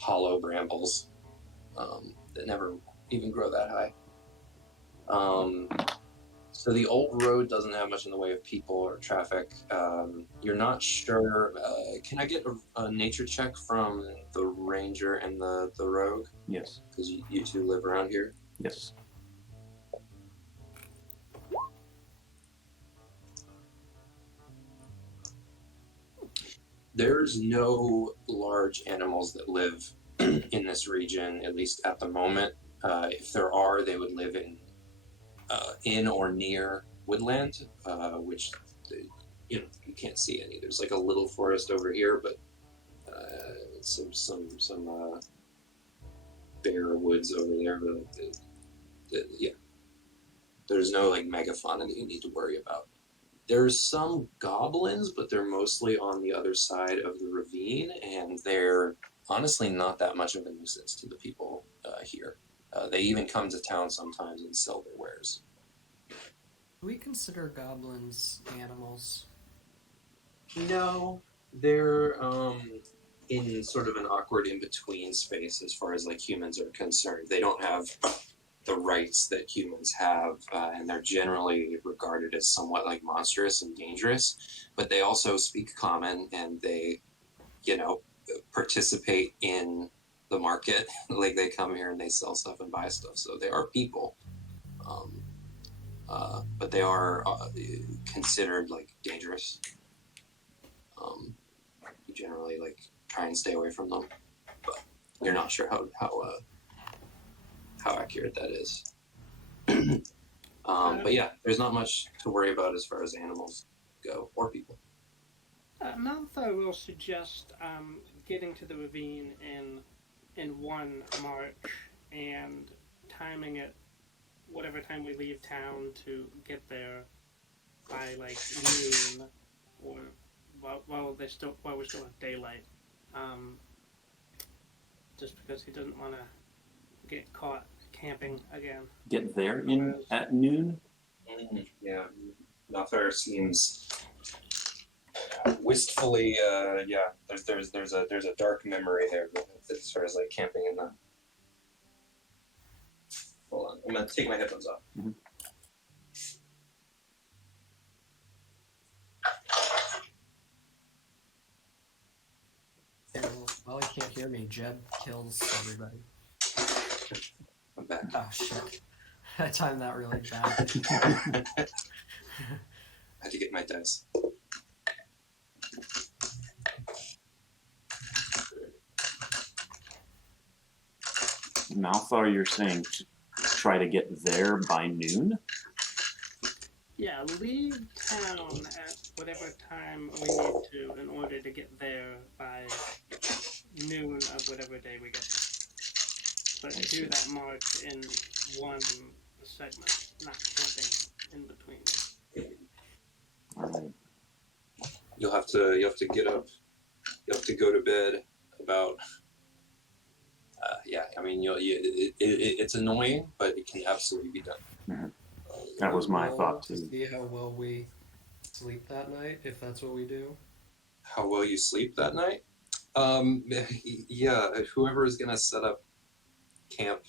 hollow brambles that never even grow that high. So the old road doesn't have much in the way of people or traffic. You're not sure. Can I get a nature check from the ranger and the rogue? Yes. Because you two live around here. Yes. There's no large animals that live in this region, at least at the moment. If there are, they would live in or near woodland, which you can't see any. There's like a little forest over here, but some bare woods over there. But yeah, there's no like megafauna that you need to worry about. There's some goblins, but they're mostly on the other side of the ravine, and they're honestly not that much of a nuisance to the people here. They even come to town sometimes and sell their wares. Do we consider goblins animals? No, they're in sort of an awkward in-between space as far as like humans are concerned. They don't have the rights that humans have, and they're generally regarded as somewhat like monstrous and dangerous, but they also speak common, and they, participate in the market. Like they come here and they sell stuff and buy stuff, so they are people. But they are considered like dangerous. You generally like try and stay away from them, but you're not sure how accurate that is. But yeah, there's not much to worry about as far as animals go, or people. Malthar will suggest getting to the ravine in one march and timing it whatever time we leave town to get there by like noon, or while we still have daylight. Just because he doesn't want to get caught camping again. Get there at noon? Yeah, Malthar seems wistfully. There's a dark memory there as far as like camping in the. Hold on, I'm gonna take my headphones off. Mm-hmm. While he can't hear me, Jeb kills everybody. I'm back. Oh shit. I timed that really bad. I had to get my dice. Malthar, you're saying to try to get there by noon? Yeah, leave town at whatever time we need to in order to get there by noon of whatever day we get there. But do that march in one segment, not camping in between. All right. You'll have to get up. You have to go to bed about. I mean, it's annoying, but it can absolutely be done. Mm-hmm. That was my thought too. See how well we sleep that night, if that's what we do. How well you sleep that night? Yeah, whoever is gonna set up camp,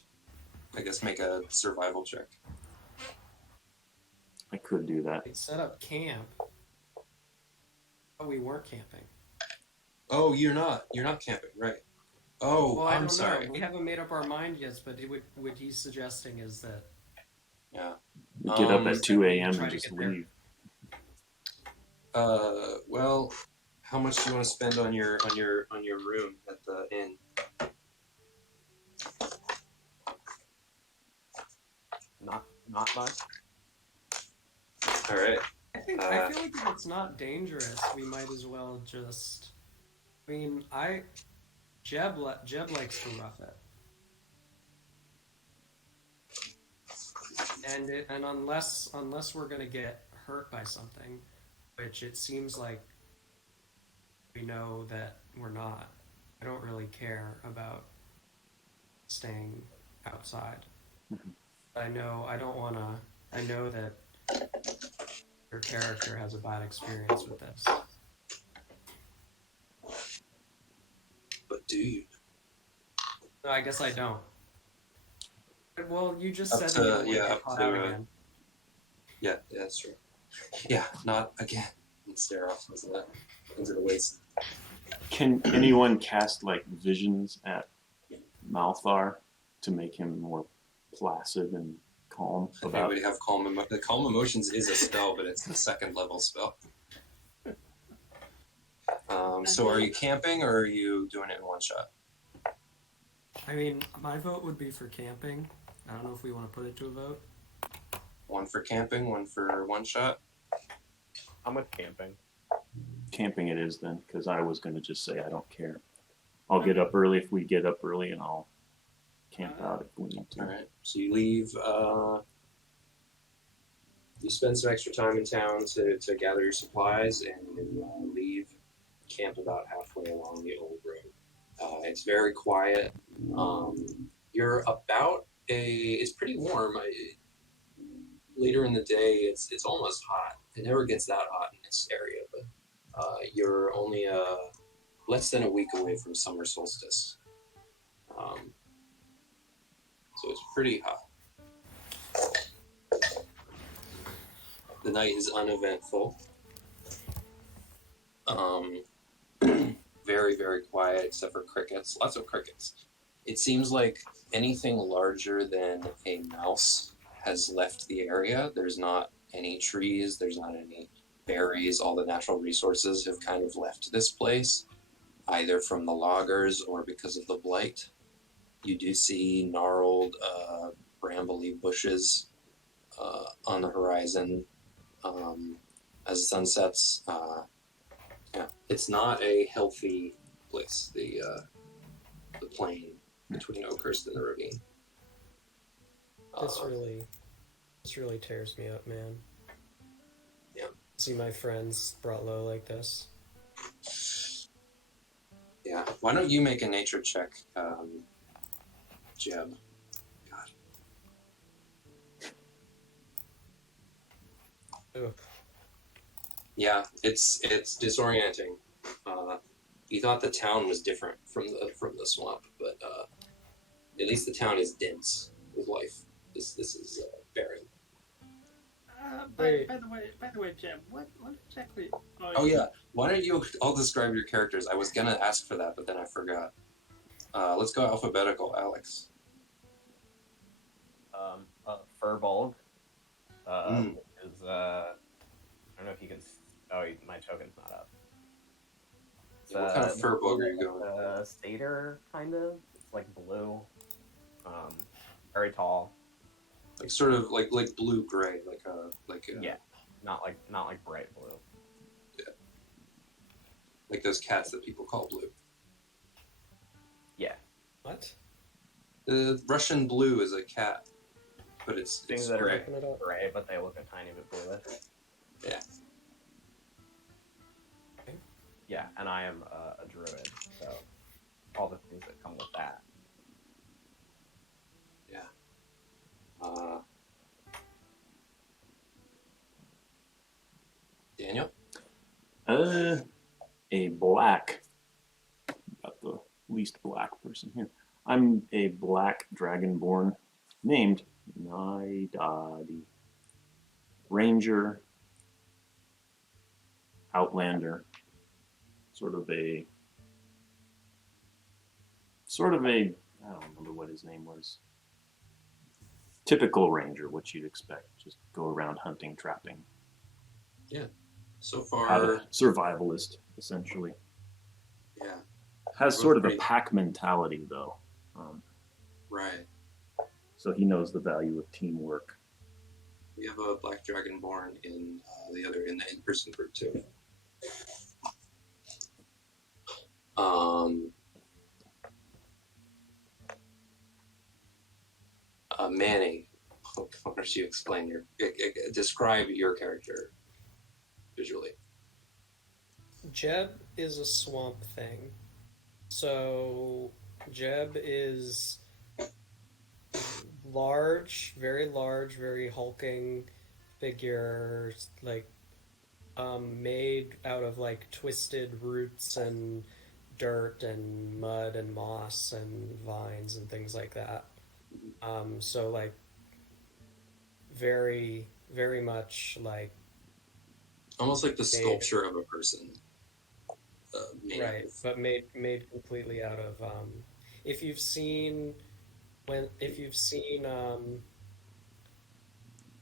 I guess make a survival check. I could do that. We set up camp. Oh, we weren't camping. Oh, you're not camping, right? Oh, well, I'm sorry. We haven't made up our mind yet, but what he's suggesting is that Yeah. Get up at 2 a.m. and just leave. Well, how much do you want to spend on your room at the inn? Not much. All right. I feel like if it's not dangerous, we might as well just. I mean, Jeb likes to rough it, and unless we're gonna get hurt by something, which it seems like we know that we're not. I don't really care about staying outside. Mm-hmm. I know that your character has a bad experience with this. But do you? No, I guess I don't. Well, you just Up said to- that you don't want yeah, to get up caught to, out again. Yeah, that's true. Yeah, not again. And stare off into the waste. Can anyone cast like visions at Malthar to make him more placid and calm about? Anybody have calm emotions is a spell, but it's the second level spell. So are you camping or are you doing it in one shot? I mean, my vote would be for camping. I don't know if we want to put it to a vote. One for camping, one for one shot. I'm with camping. Camping it is then, because I was going to just say I don't care. I'll get up early if we get up early, and I'll camp out if we need to. All right. So you leave. You spend some extra time in town to gather your supplies, and you leave camp about halfway along the old road. It's very quiet. You're about it's pretty warm. Later in the day, it's almost hot. It never gets that hot in this area, but you're only less than a week away from summer solstice. So it's pretty hot. The night is uneventful. Very, very quiet, except for crickets. Lots of crickets. It seems like anything larger than a mouse has left the area. There's not any trees. There's not any berries. All the natural resources have kind of left this place, either from the loggers or because of the blight. You do see gnarled, brambly bushes on the horizon as the sun sets. Yeah, it's not a healthy place. The plain between Oakhurst and the ravine. This really tears me up, man. Yeah. See my friends brought low like this. Yeah. Why don't you make a nature check, Jeb? God. Ugh. Yeah, it's disorienting. You thought the town was different from the swamp, but at least the town is dense with life. This is barren. Wait. By the way, Jeb, what exactly? Oh yeah, why don't you all describe your characters? I was gonna ask for that, but then I forgot. Let's go alphabetical, Alex. Furbolg. Is I don't know if you can. Oh, my token's not up. It's, What kind of Furbolg are you going? Satyr, kind of. It's like blue. Very tall. Like sort of like blue gray, like Yeah, not like bright blue. like those cats that people call blue. Yeah, What? The Russian blue is a cat, but it's things that gray. are gray, but they look a tiny bit bluish. Yeah. Okay. Yeah, and I am a druid, so all the things that come with that. Daniel? A black, about the least black person here. I'm a black dragonborn named Naidaadi. Ranger, outlander, sort of a, I don't remember what his name was. Typical ranger, what you'd expect. Just go around hunting, trapping. So Have far, a survivalist, essentially. yeah, Has sort of a Pretty- pack mentality, though. right. So he knows the value of teamwork. We have a black dragonborn in the in-person group too. Manny, why don't you explain describe your character visually? Jeb is a swamp thing. So Jeb is large, very hulking figure, like made out of like twisted roots and dirt and mud and moss and vines and things like that. So like very, very much like Almost like the made sculpture of a person. Made out right, of but made completely out of if you've seen if you've seen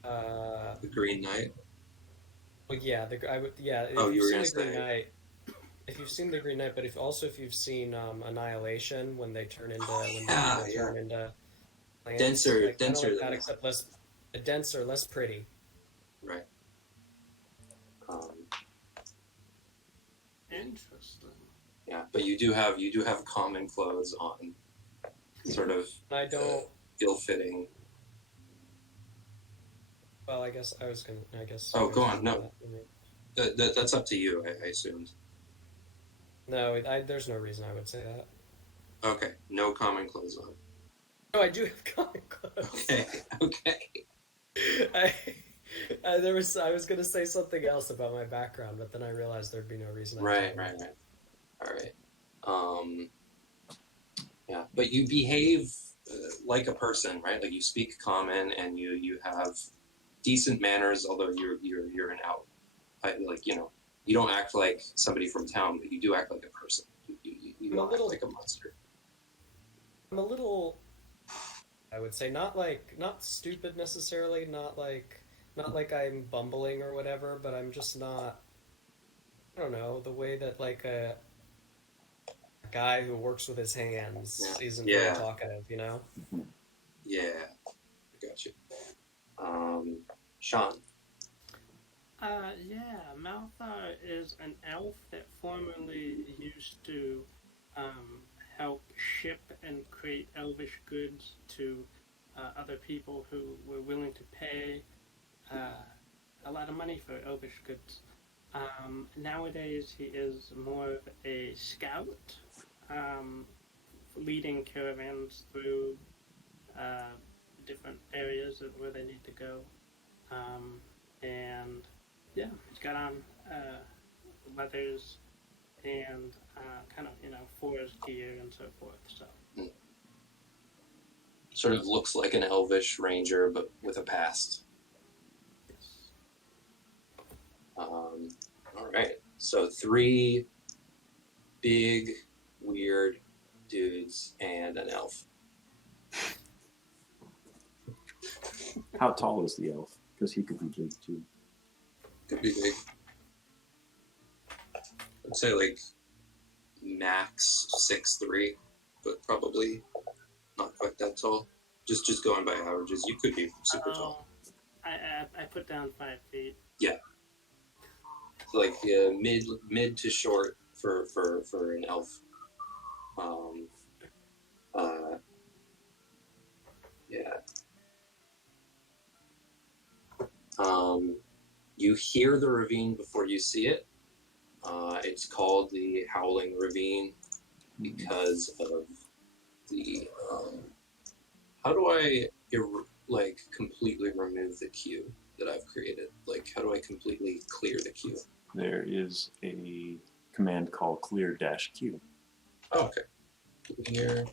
uh the Green Knight. well yeah the I would yeah Oh, if you you've were seen gonna the Green say Knight if you've seen the Green Knight but if you've seen Annihilation when they turn into when the yeah, people yeah, turn into plants denser, like kind of denser like than that that. except less denser less pretty. Right. Um, Interesting. yeah, but you do have common clothes on, sort of And I don't ill-fitting. well I guess I was gonna I guess you Oh, go guys on. would know No, that. I mean, that's up to you. I assumed. no there's no reason I would say that. Okay, no common clothes on. No, I do have comic clothes. Okay, okay. I, I was gonna say something else about my background, but then I realized there'd be no reason I'd Right, tell right, you. right. All right. Yeah, but you behave like a person, right? Like you speak common and you have decent manners, although you're an out. Like you don't act like somebody from town, but you do act like a person. You I'm a don't act little like a monster. I'm a little I would say not stupid necessarily, not like I'm bumbling or whatever, but I'm just not I don't know, the way that like a guy who works with his hands isn't very Yeah, talkative, you know? yeah. I got you. Sean. Yeah, Malthar is an elf that formerly used to help ship and create elvish goods to other people who were willing to pay a lot of money for elvish goods. Nowadays, he is more of a scout, um, leading caravans through uh, different areas of where they need to go. Um, and yeah, he's got on leathers and kind of forest gear and so forth. So Sort of looks like an elvish ranger, but with a past. yes. All right. So 3 big, weird dudes and an elf. How tall is the elf? Because he could be big too. Could be big. I'd say like max 6'3", but probably not quite that tall. Just going by averages, you could be super tall. I put down 5 feet. Yeah. So like mid to short for an elf. Yeah. You hear the ravine before you see it. It's called the Howling Ravine because of the. How do I completely remove the queue that I've created? Like, how do I completely clear the queue? There is a command called clear-q. Oh, okay. Clear-q.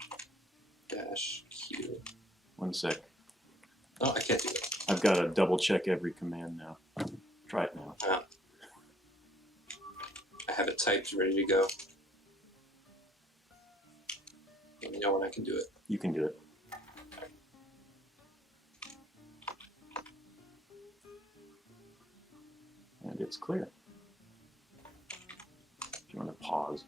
1 sec. Oh, I can't do it. I've got to double check every command now. Try it now. I have it typed, ready to go. Let me know when I can do it. You can do it. And it's clear. If you want to pause.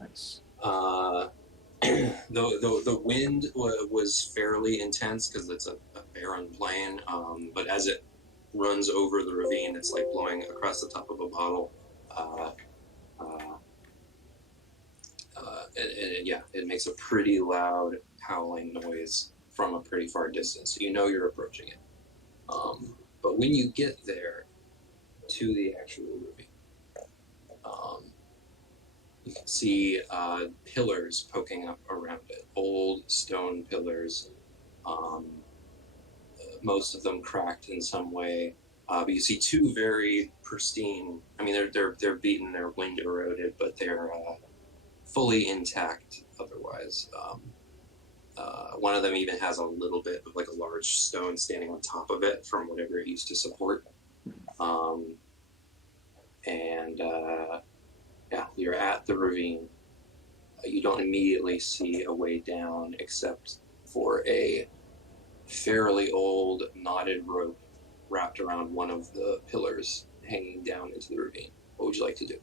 Nice. The wind was fairly intense because it's a barren plain, but as it runs over the ravine, it's like blowing across the top of a bottle. And yeah, it makes a pretty loud howling noise from a pretty far distance. So you know you're approaching it. But when you get there, to the actual ravine. You can see pillars poking up around it, old stone pillars, most of them cracked in some way. But you see two very pristine. I mean, they're beaten, they're wind eroded, but they're fully intact otherwise. One of them even has a little bit of like a large stone standing on top of it from whatever it used to support. Yeah, you're at the ravine. You don't immediately see a way down except for a fairly old knotted rope wrapped around one of the pillars hanging down into the ravine. What would you like to do?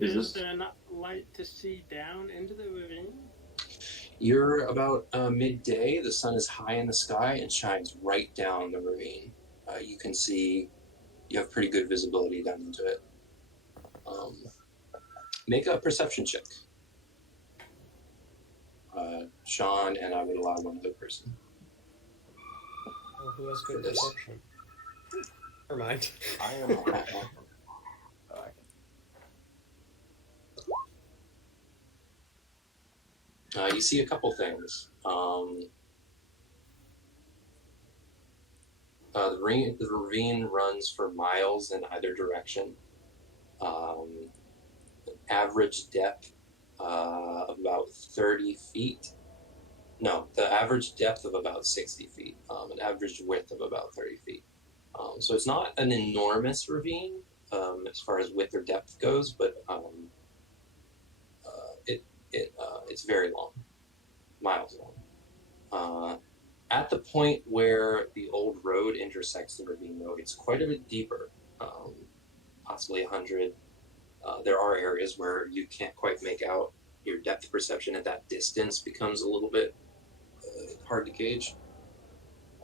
Is there enough light to see down into the ravine? You're about midday. The sun is high in the sky and shines right down the ravine. You can see, you have pretty good visibility down into it. Make a perception check. Sean, and I would allow one other person. Oh, who has good perception? Never mind. I am. You see a couple things. The ravine runs for miles in either direction. Average depth of about 30 feet. No, the average depth of about 60 feet. An average width of about 30 feet. So it's not an enormous ravine as far as width or depth goes, but it's very long, miles long. At the point where the old road intersects the ravine, though, it's quite a bit deeper, possibly 100. There are areas where you can't quite make out. Your depth perception at that distance becomes a little bit hard to gauge.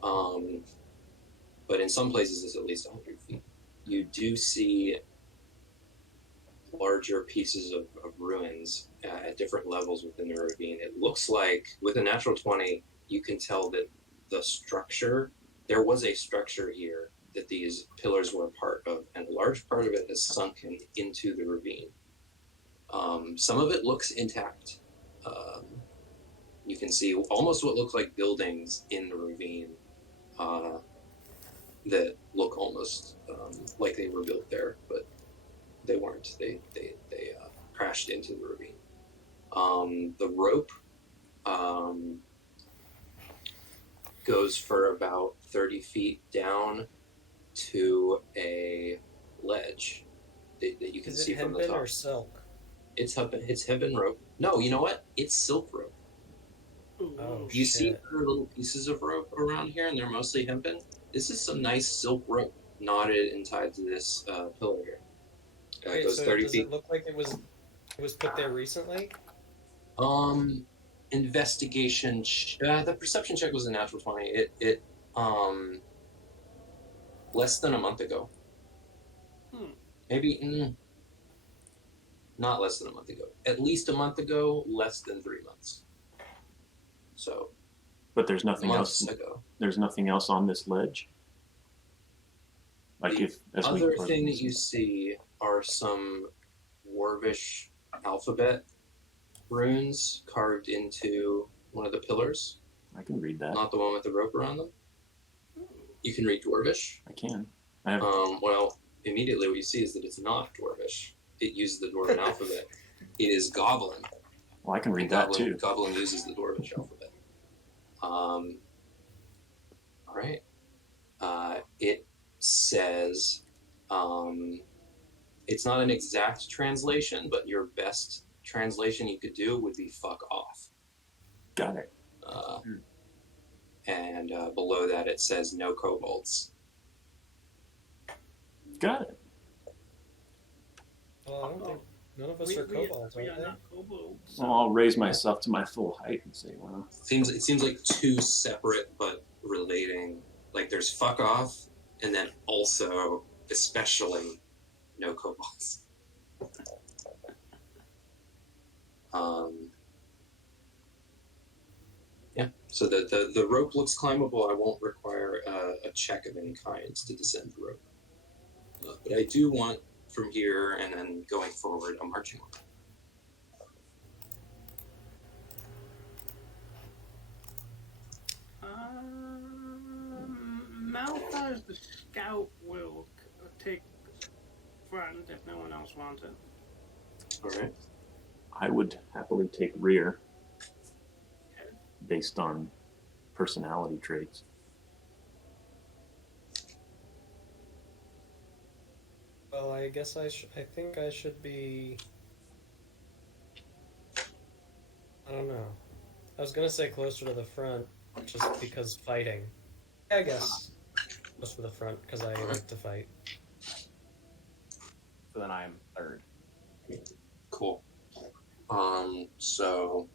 But in some places, it's at least 100 feet. You do see larger pieces of ruins at different levels within the ravine. It looks like, with a natural 20, you can tell that the structure, there was a structure here that these pillars were a part of, and a large part of it has sunken into the ravine. Some of it looks intact. You can see almost what looks like buildings in the ravine that look almost like they were built there, but they weren't. They crashed into the ravine. The rope goes for about 30 feet down to a ledge that you can see from the top. Or silk? It's hempen rope. No, you know what? It's silk rope. Oh, You see other little pieces of rope around here, and they're mostly hempen. This is some nice silk rope knotted and tied to this pillar here. It goes 30 feet. It look like it was put there recently? Investigation. The perception check was a natural 20. It less than a month ago. Maybe not less than a month ago. At least a month ago. Less than 3 months. So. But there's nothing else. Ago. There's nothing else on this ledge. Like the other thing that you see are some dwarvish alphabet runes carved into one of the pillars. I can read that. Not the one with the rope around them. You can read dwarvish. I can. I have... Well, immediately what you see is that it's not dwarvish. It uses the dwarven alphabet. It is goblin. Well, I can read that too. Goblin uses the dwarvish alphabet. All right. It says, it's not an exact translation, but your best translation you could do would be "fuck off." Got it. And below that it says "no kobolds." Got it. Well, I don't think none of us are kobolds, we are are they? not kobolds. Well, I'll raise myself to my full height and say, "Well." It seems like two separate but relating. Like there's "fuck off," and then also, especially, "no kobolds." Yeah, so the rope looks climbable. I won't require a check of any kind to descend the rope. But I do want, from here and then going forward, a marching order. Malthar as the scout will take front if no one else wants it. All right. I would happily take rear based on personality traits. Well, I guess I think I should be. I don't know. I was gonna say closer to the front, just because fighting. I guess close to the front because I like to fight. So then I'm third. Cool. So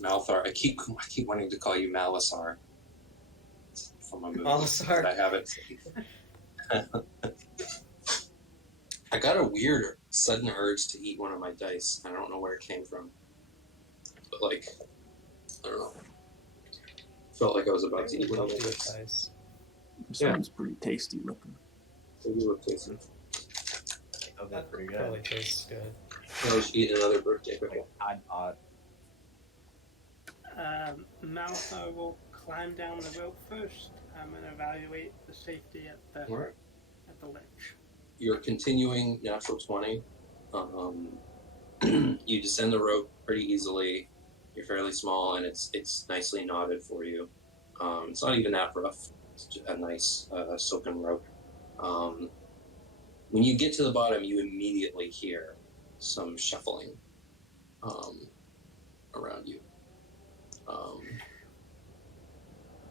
Malthar, I keep wanting to call you Malasar from a movie, Malasar. but I haven't. I got a weird sudden urge to eat one of my dice. I don't know where it came from, but like, I don't know. Felt like I was about to eat one of my dice. Dice. Sounds pretty tasty looking. So you look tasty. Those are That pretty probably good. tastes good. I should eat another birthday cookie. I'd odd. Malthar will climb down the rope first and evaluate the safety at the All right. ledge. You're continuing natural 20. You descend the rope pretty easily. You're fairly small, and it's nicely knotted for you. It's not even that rough. It's just a nice silken rope. When you get to the bottom, you immediately hear some shuffling around you.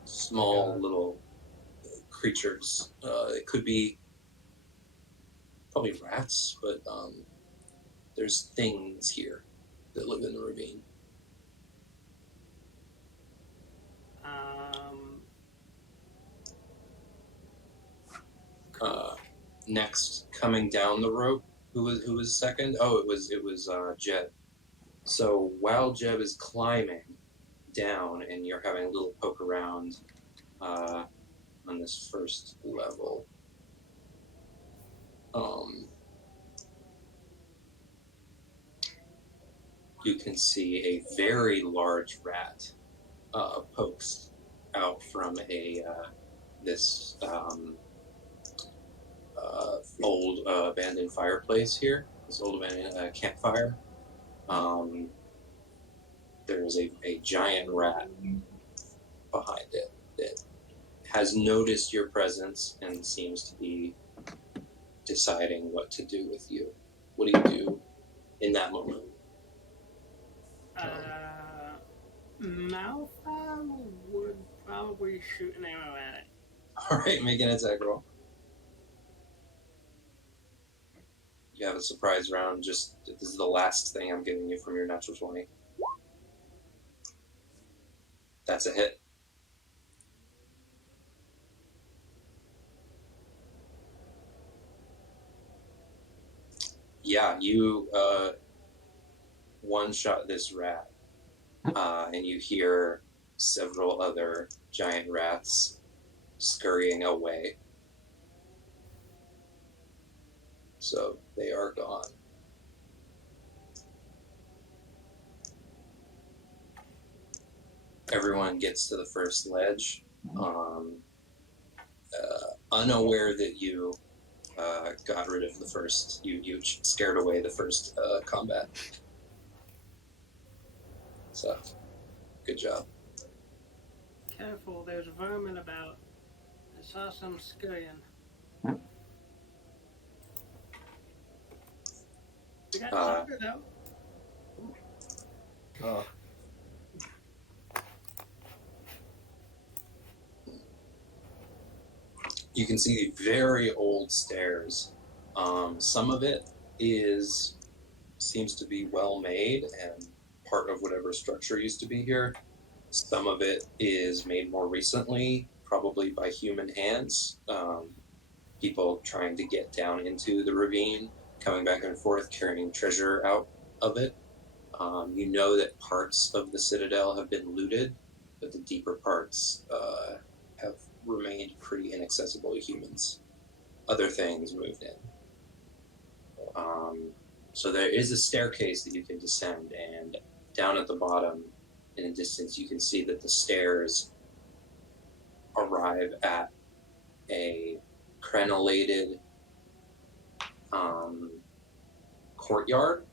Small little creatures. It could be probably rats, but there's things here that live in the ravine. Next, coming down the rope, who was second? Oh, it was Jeb. So while Jeb is climbing down, and you're having a little poke around on this first level, you can see a very large rat pokes out from this old abandoned fireplace here, this old abandoned campfire. There's a giant rat behind it that has noticed your presence and seems to be deciding what to do with you. What do you do in that moment? Malthar would probably shoot an arrow at it. All right, make an attack roll. You have a surprise round. This is the last thing I'm giving you from your natural 20. That's a hit. Yeah, you one-shot this rat, and you hear several other giant rats scurrying away. So they are gone. Everyone gets to the first ledge, unaware that you got rid of the first. You scared away the first combat. So, good job. Careful, there's vermin about. I saw some scurrying. We got sugar though. Oh. You can see very old stairs. Some of it seems to be well made and part of whatever structure used to be here. Some of it is made more recently, probably by human hands. People trying to get down into the ravine. coming back and forth, carrying treasure out of it. You know that parts of the citadel have been looted, but the deeper parts have remained pretty inaccessible to humans. Other things moved in. So there is a staircase that you can descend, and down at the bottom, in a distance, you can see that the stairs arrive at a crenellated courtyard,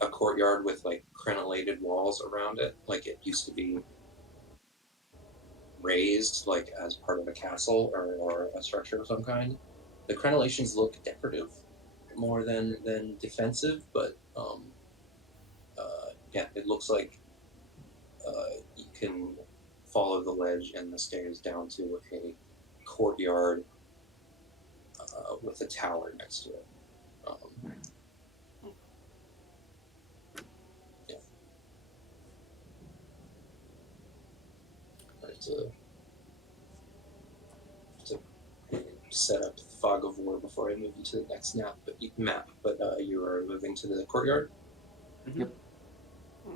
a courtyard with like crenellated walls around it, like it used to be raised like as part of a castle or a structure of some kind. The crenellations look decorative more than defensive, but yeah, it looks like you can follow the ledge and the stairs down to a courtyard with a tower next to it. Yeah. To set up fog of war before I move you to the next map, but you are moving to the courtyard. Yep.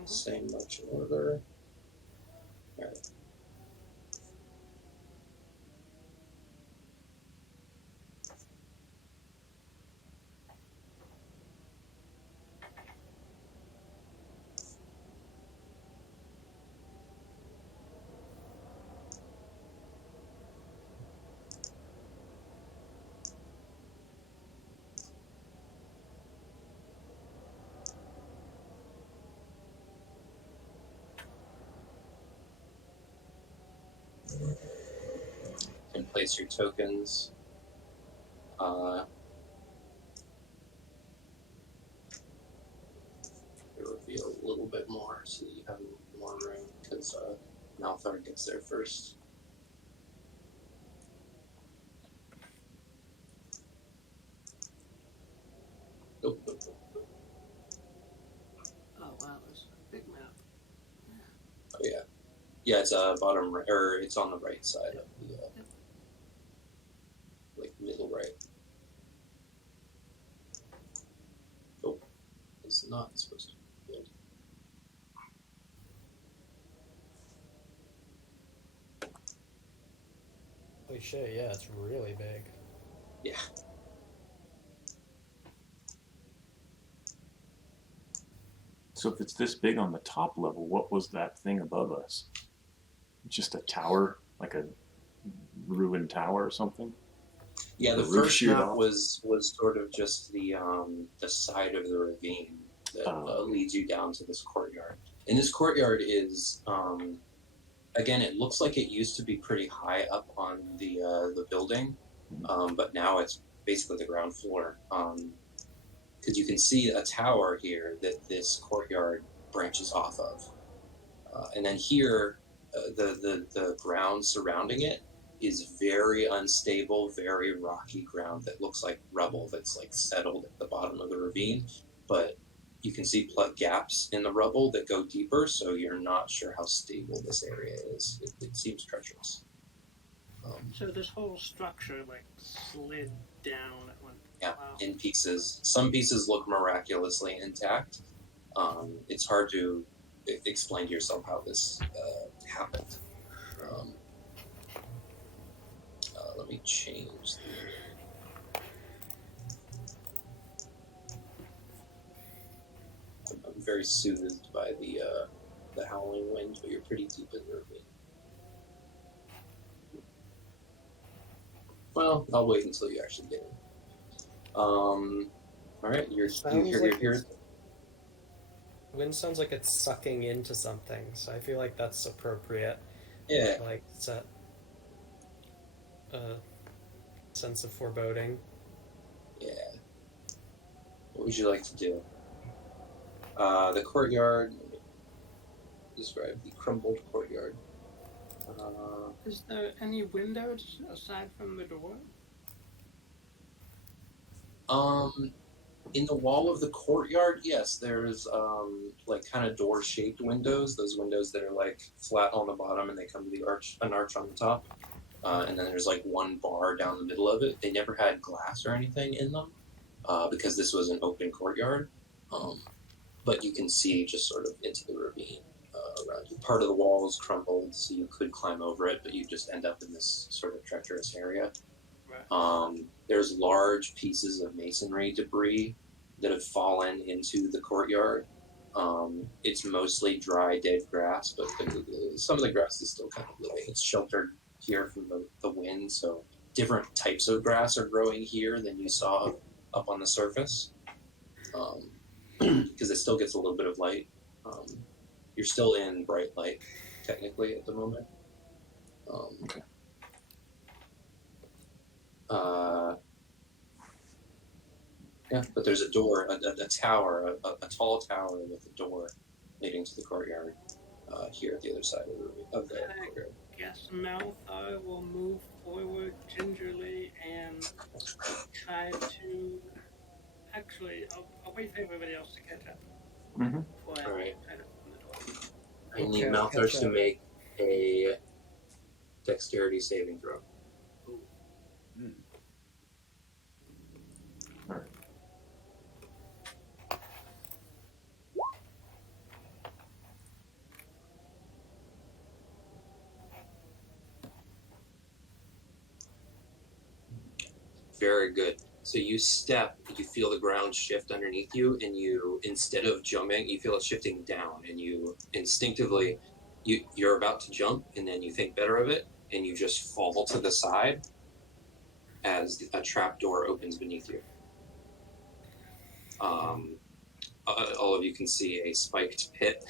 Same marching order. All right. And place your tokens. It would be a little bit more so that you have more room because Malthar gets there first. Nope. Oh wow, that's a big map. Oh yeah, yeah. It's bottom right, or it's on the right side of the like middle right. Oh, it's not supposed to be good. Holy shit, yeah, it's really big. Yeah. So if it's this big on the top level, what was that thing above us? Just a tower, like a ruined tower or something? Yeah, the The roof first sheared map off? was sort of just the side of the ravine that leads you down to this courtyard. And this courtyard is again, it looks like it used to be pretty high up on the building, but now it's basically the ground floor. Because you can see a tower here that this courtyard branches off of, and then here, the ground surrounding it is very unstable, very rocky ground that looks like rubble that's like settled at the bottom of the ravine, but you can see gaps in the rubble that go deeper, so you're not sure how stable this area is. It seems treacherous. So this whole structure like slid down at one. Yeah, Wow. in pieces. Some pieces look miraculously intact. It's hard to explain to yourself how this happened. Let me change I'm very soothed by the howling wind, but you're pretty deep in the ravine. Well, I'll wait until you actually get in. All right, you hear. Wind sounds like it's sucking into something, so I feel like that's appropriate. Yeah. Like set a sense of foreboding. Yeah. What would you like to do? The courtyard. Let me describe the crumbled courtyard. Is there any windows aside from the door? In the wall of the courtyard, yes, there's like kind of door-shaped windows. Those windows that are like flat on the bottom and they come to an arch on the top. And then there's like one bar down the middle of it. They never had glass or anything in them. because this was an open courtyard. But you can see just sort of into the ravine around you. Part of the wall is crumbled, so you could climb over it, but you just end up in this sort of treacherous area. There's large pieces of masonry debris that have fallen into the courtyard. It's mostly dry, dead grass, but some of the grass is still kind of living. It's sheltered here from the wind, so different types of grass are growing here than you saw up on the surface. Because it still gets a little bit of light. You're still in bright light, technically, at the moment. Okay. Yeah, but there's a door, a tower, a tall tower with a door leading to the courtyard here at the other side of the courtyard. Guess Malthar will move forward gingerly and try to. Actually, I'll wait for everybody else to catch up. Mm-hmm. Before I Alright. try to open the door. I need Okay, I'll Malthar catch to up. make a dexterity saving throw. All right. Very good. So you step, you feel the ground shift underneath you, and you, instead of jumping, you feel it shifting down, and you instinctively, you're about to jump, and then you think better of it, and you just fall to the side as a trap door opens beneath you. All of you can see a spiked pit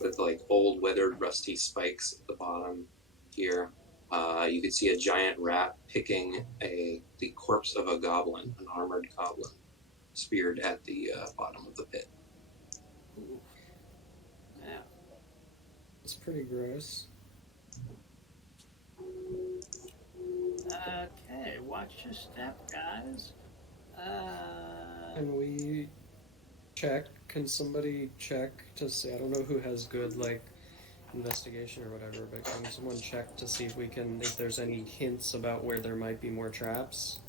with like old, weathered, rusty spikes at the bottom here. You could see a giant rat picking the corpse of a goblin, an armored goblin, speared at the bottom of the pit. Ooh. Yeah. It's pretty gross. Okay, watch your step, guys. Can we check? Can somebody check to see? I don't know who has good like investigation or whatever, but can someone check to see if there's any hints about where there might be more traps?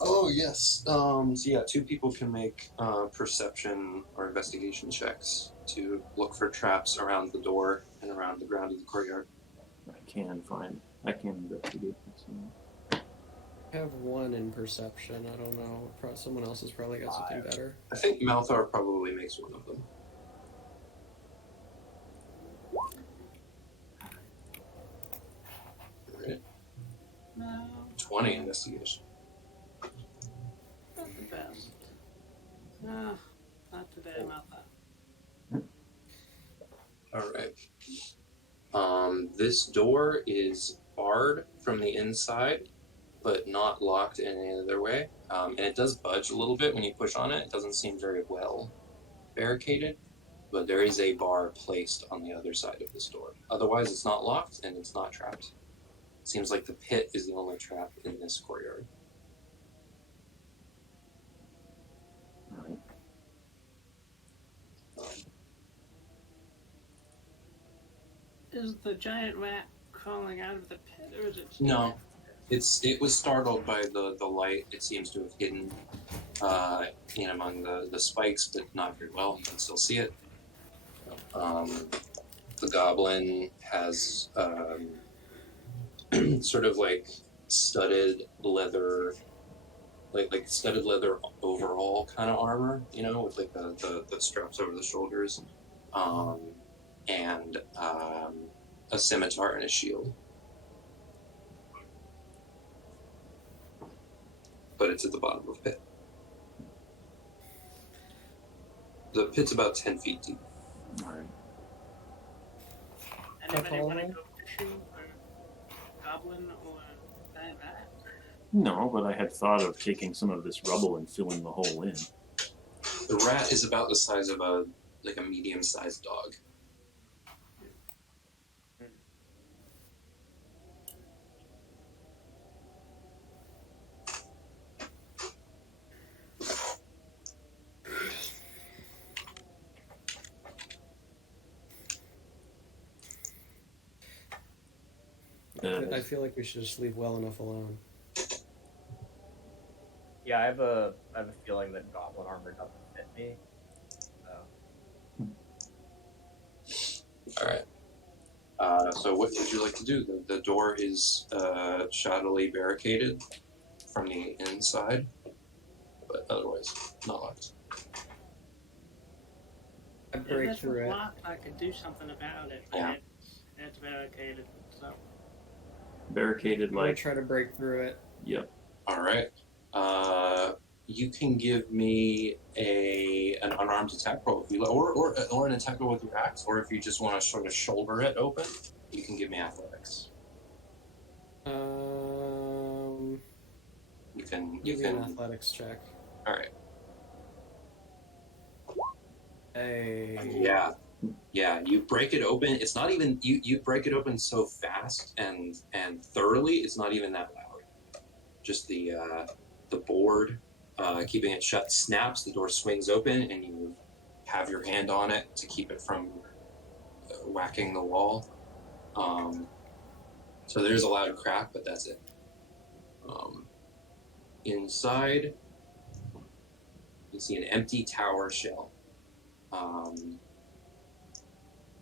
Oh, yes. So yeah, two people can make perception or investigation checks to look for traps around the door and around the ground of the courtyard. I can investigate this. I have one in perception. I don't know. Someone else has probably got something better. I think Malthar probably makes one of them. Alright. No, 20 investigation. not the best. No, not today, Malthar. Alright. This door is barred from the inside, but not locked in any other way. And it does budge a little bit when you push on it. It doesn't seem very well barricaded, but there is a bar placed on the other side of this door. Otherwise, it's not locked and it's not trapped. It seems like the pit is the only trap in this courtyard. All right. Is the giant rat crawling out of the pit, or is it? No. It was startled by the light. It seems to have hidden in among the spikes, but not very well. You can still see it. The goblin has sort of like studded leather, like studded leather overall kind of armor, you know, with like the straps over the shoulders, and a scimitar and a shield. But it's at the bottom of the pit. The pit's about 10 feet deep. All right. Anybody want to Apollo? go fishing for goblin or giant rat? No, but I had thought of taking some of this rubble and filling the hole in. The rat is about the size of a medium-sized dog. I feel like we should just leave well enough alone. Yeah, I have a feeling that goblin armor doesn't fit me. So All right. So what would you like to do? The door is shoddily barricaded from the inside, but otherwise not locked. I If break it's through it. locked, I could do something about it, but Yeah. it's barricaded, so. Barricaded I'm gonna like. try to break through it. Yep. All right. You can give me an unarmed attack roll if you or an attack roll with your axe, or if you just want to sort of shoulder it open, you can give me athletics. You Give me can. an athletics check. All right. Hey. Yeah. You break it open. It's not even you break it open so fast and thoroughly. It's not even that loud. Just the board, keeping it shut, snaps. The door swings open, and you have your hand on it to keep it from whacking the wall. So there's a loud crack, but that's it. Inside, you see an empty tower shell.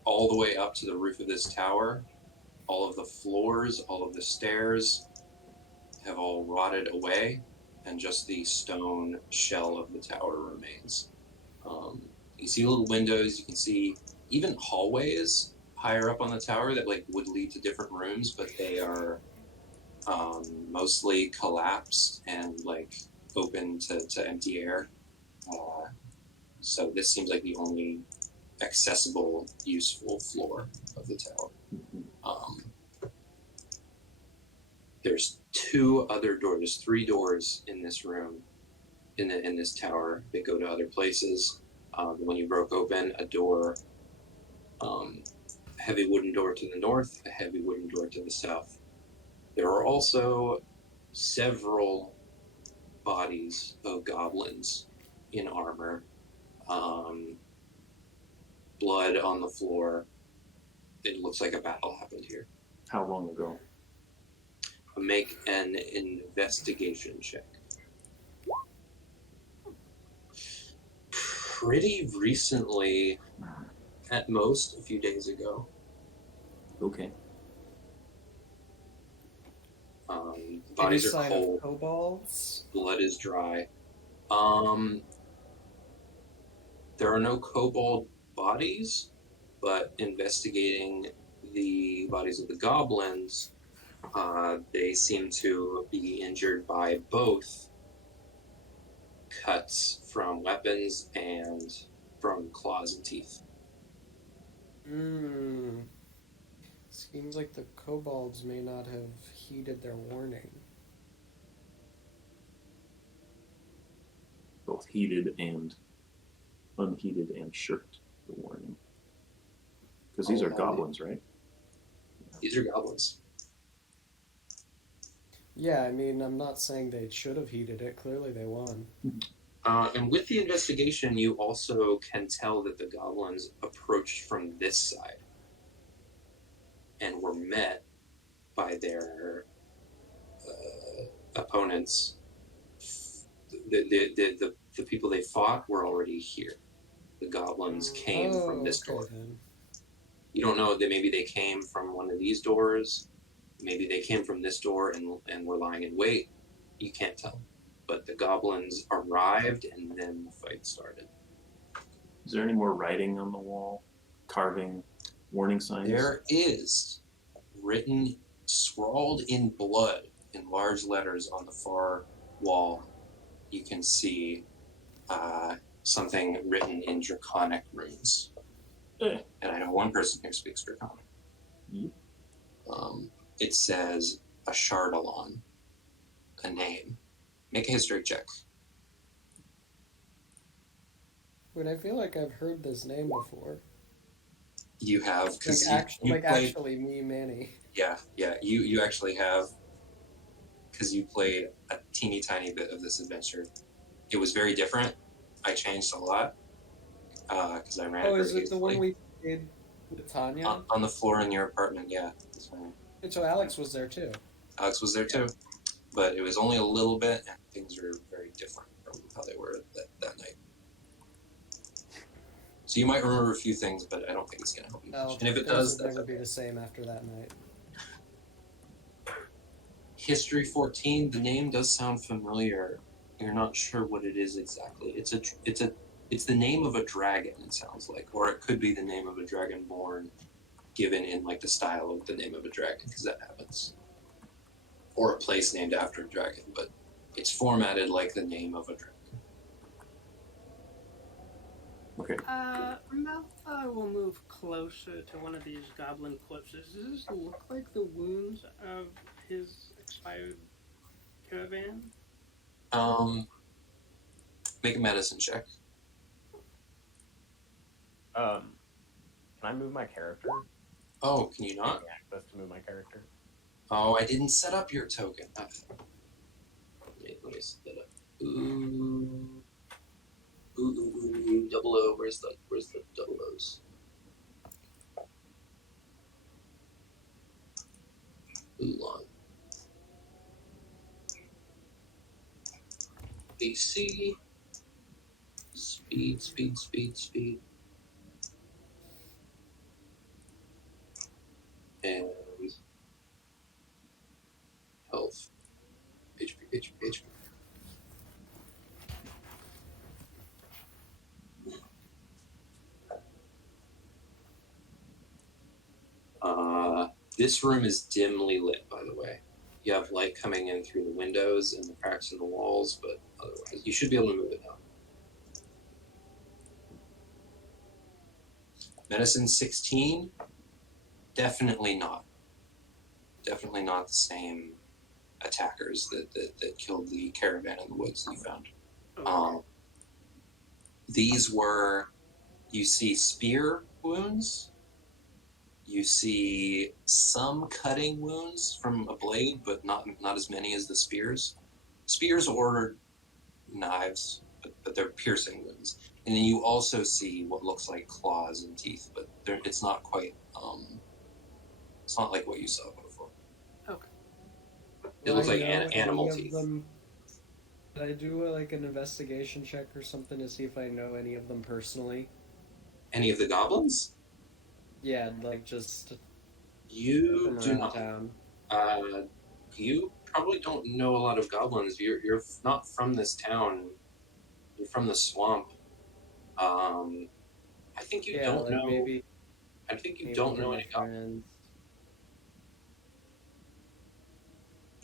All the way up to the roof of this tower, all of the floors, all of the stairs have all rotted away, and just the stone shell of the tower remains. You see little windows, you can see even hallways higher up on the tower that like would lead to different rooms, but they are mostly collapsed and like open to empty air. So this seems like the only accessible, useful floor of the tower. There's there's 3 doors in this room, in this tower that go to other places. The one you broke open, a door, a heavy wooden door to the north, a heavy wooden door to the south. There are also several bodies of goblins in armor, blood on the floor. It looks like a battle happened here. How long ago? Make an investigation check. Pretty recently, at most a few days ago. Okay. Bodies are sign cold. of kobolds? Blood is dry. There are no kobold bodies, but investigating the bodies of the goblins, they seem to be injured by both cuts from weapons and from claws and teeth. Seems like the kobolds may not have heeded their warning. Both heated and unheated and shirked the warning. Because these are goblins, right? These are goblins. Yeah, I mean, I'm not saying they should have heeded it. Clearly they won. And with the investigation, you also can tell that the goblins approached from this side and were met by their opponents. The people they fought were already here. The goblins came from this door. Then. You don't know that maybe they came from one of these doors. Maybe they came from this door and were lying in wait. You can't tell. But the goblins arrived and then the fight started. Is there any more writing on the wall? Carving? Warning signs? There is written, scrawled in blood in large letters on the far wall. You can see something written in Draconic runes. And I know one person who speaks Draconic. Yep. It says Ashardalon, a name. Make a history check. Wait, I feel like I've heard this name before. You have, because actually me, Manny. Yeah, you actually have, because you played a teeny tiny bit of this adventure. It was very different. I changed a lot because I ran it. Oh, is very it the easily. one we did with Tanya? On the floor in your apartment? Yeah, that's right. And so Alex was there too. Alex was there too, but it was only a little bit, and things were very different from how they were that night. So you might remember a few things, but I don't think it's going to help you No, much. And if it things does, will that's never be okay. the same after that night. History 14. The name does sound familiar. You're not sure what it is exactly. It's the name of a dragon. It sounds like, or it could be the name of a dragonborn, given in like the style of the name of a dragon, because that happens. Or a place named after a dragon, but it's formatted like the name of a dragon. Okay. Malthar will move closer to one of these goblin corpses. Does this look like the wounds of his expired caravan? Make a medicine check. Can I move my character? Oh, can you not? Give me access to move my character. Oh, I didn't set up your token. Let me set that up. Ooh, double O. Where's the double O's? Oolon. AC. Speed. And health. HP. This room is dimly lit, by the way. You have light coming in through the windows and the cracks in the walls, but otherwise, you should be able to move it now. Medicine 16? Definitely not. Definitely not the same attackers that killed the caravan in the woods that you found. These were, you see spear wounds, you see some cutting wounds from a blade, but not as many as the spears. Spears or knives, but they're piercing wounds. And then you also see what looks like claws and teeth, but it's not quite, it's not like what you saw before. Okay. It looks like know animal any teeth. of them? Did I do like an investigation check or something to see if I know any of them personally? Any of the goblins? Yeah, like just You from do around not. town. You probably don't know a lot of goblins. You're not from this town. You're from the swamp. I think you Yeah, don't like know. maybe I think you maybe don't they're know my any goblins. friends.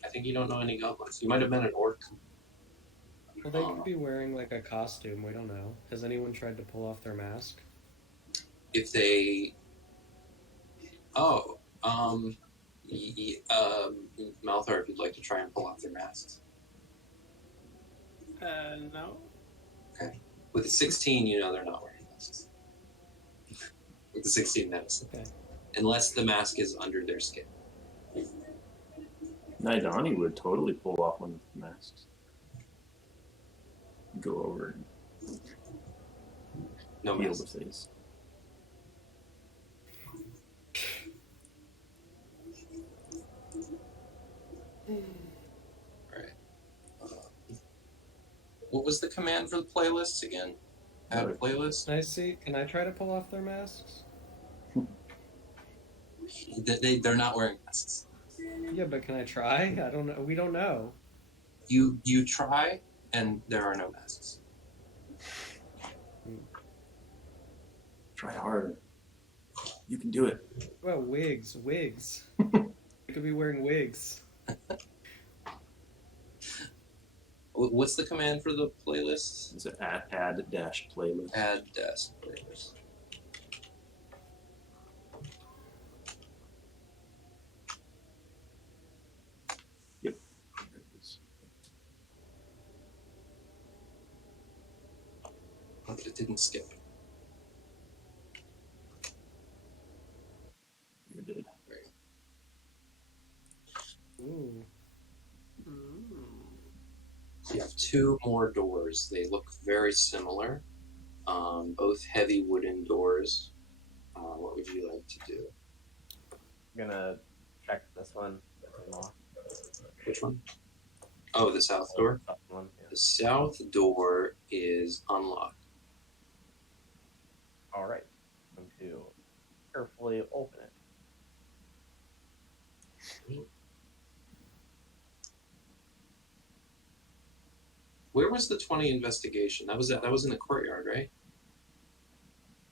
I think you don't know any goblins. You might have been an orc. Well, they could be wearing like a costume. We don't know. Has anyone tried to pull off their mask? If they, oh, Malthar, if you'd like to try and pull off their masks. No. Okay. With the 16, you know they're not wearing masks. With the 16 medicine. Okay. Unless the mask is under their skin. Naidaadi would totally pull off one of the masks. Go over and No heal mask. the face. Alright. What was the command for the playlists again? Add a playlist? Can I see? Can I try to pull off their masks? They're not wearing masks. Yeah, but can I try? I don't know. We don't know. You try, and there are no masks. Try harder. You can do it. Well, wigs. They could be wearing wigs. What's the command for the playlist? It's an add-playlist. Add desk playlist. Yep. There it is. Oh, but it didn't skip. You did. Ooh. So you have two more doors. They look very similar. Both heavy wooden doors. What would you like to do? I'm gonna check this one. Which one? Oh, the south door? South one, yeah. The south door is unlocked. All right. I'm going to carefully open it. Where was the 20 investigation? That was in the courtyard, right?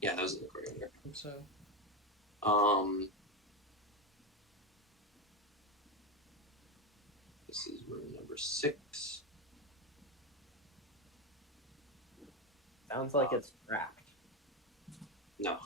Yeah, that was in the courtyard. I think so. This is room number 6. Sounds like it's wrapped. No.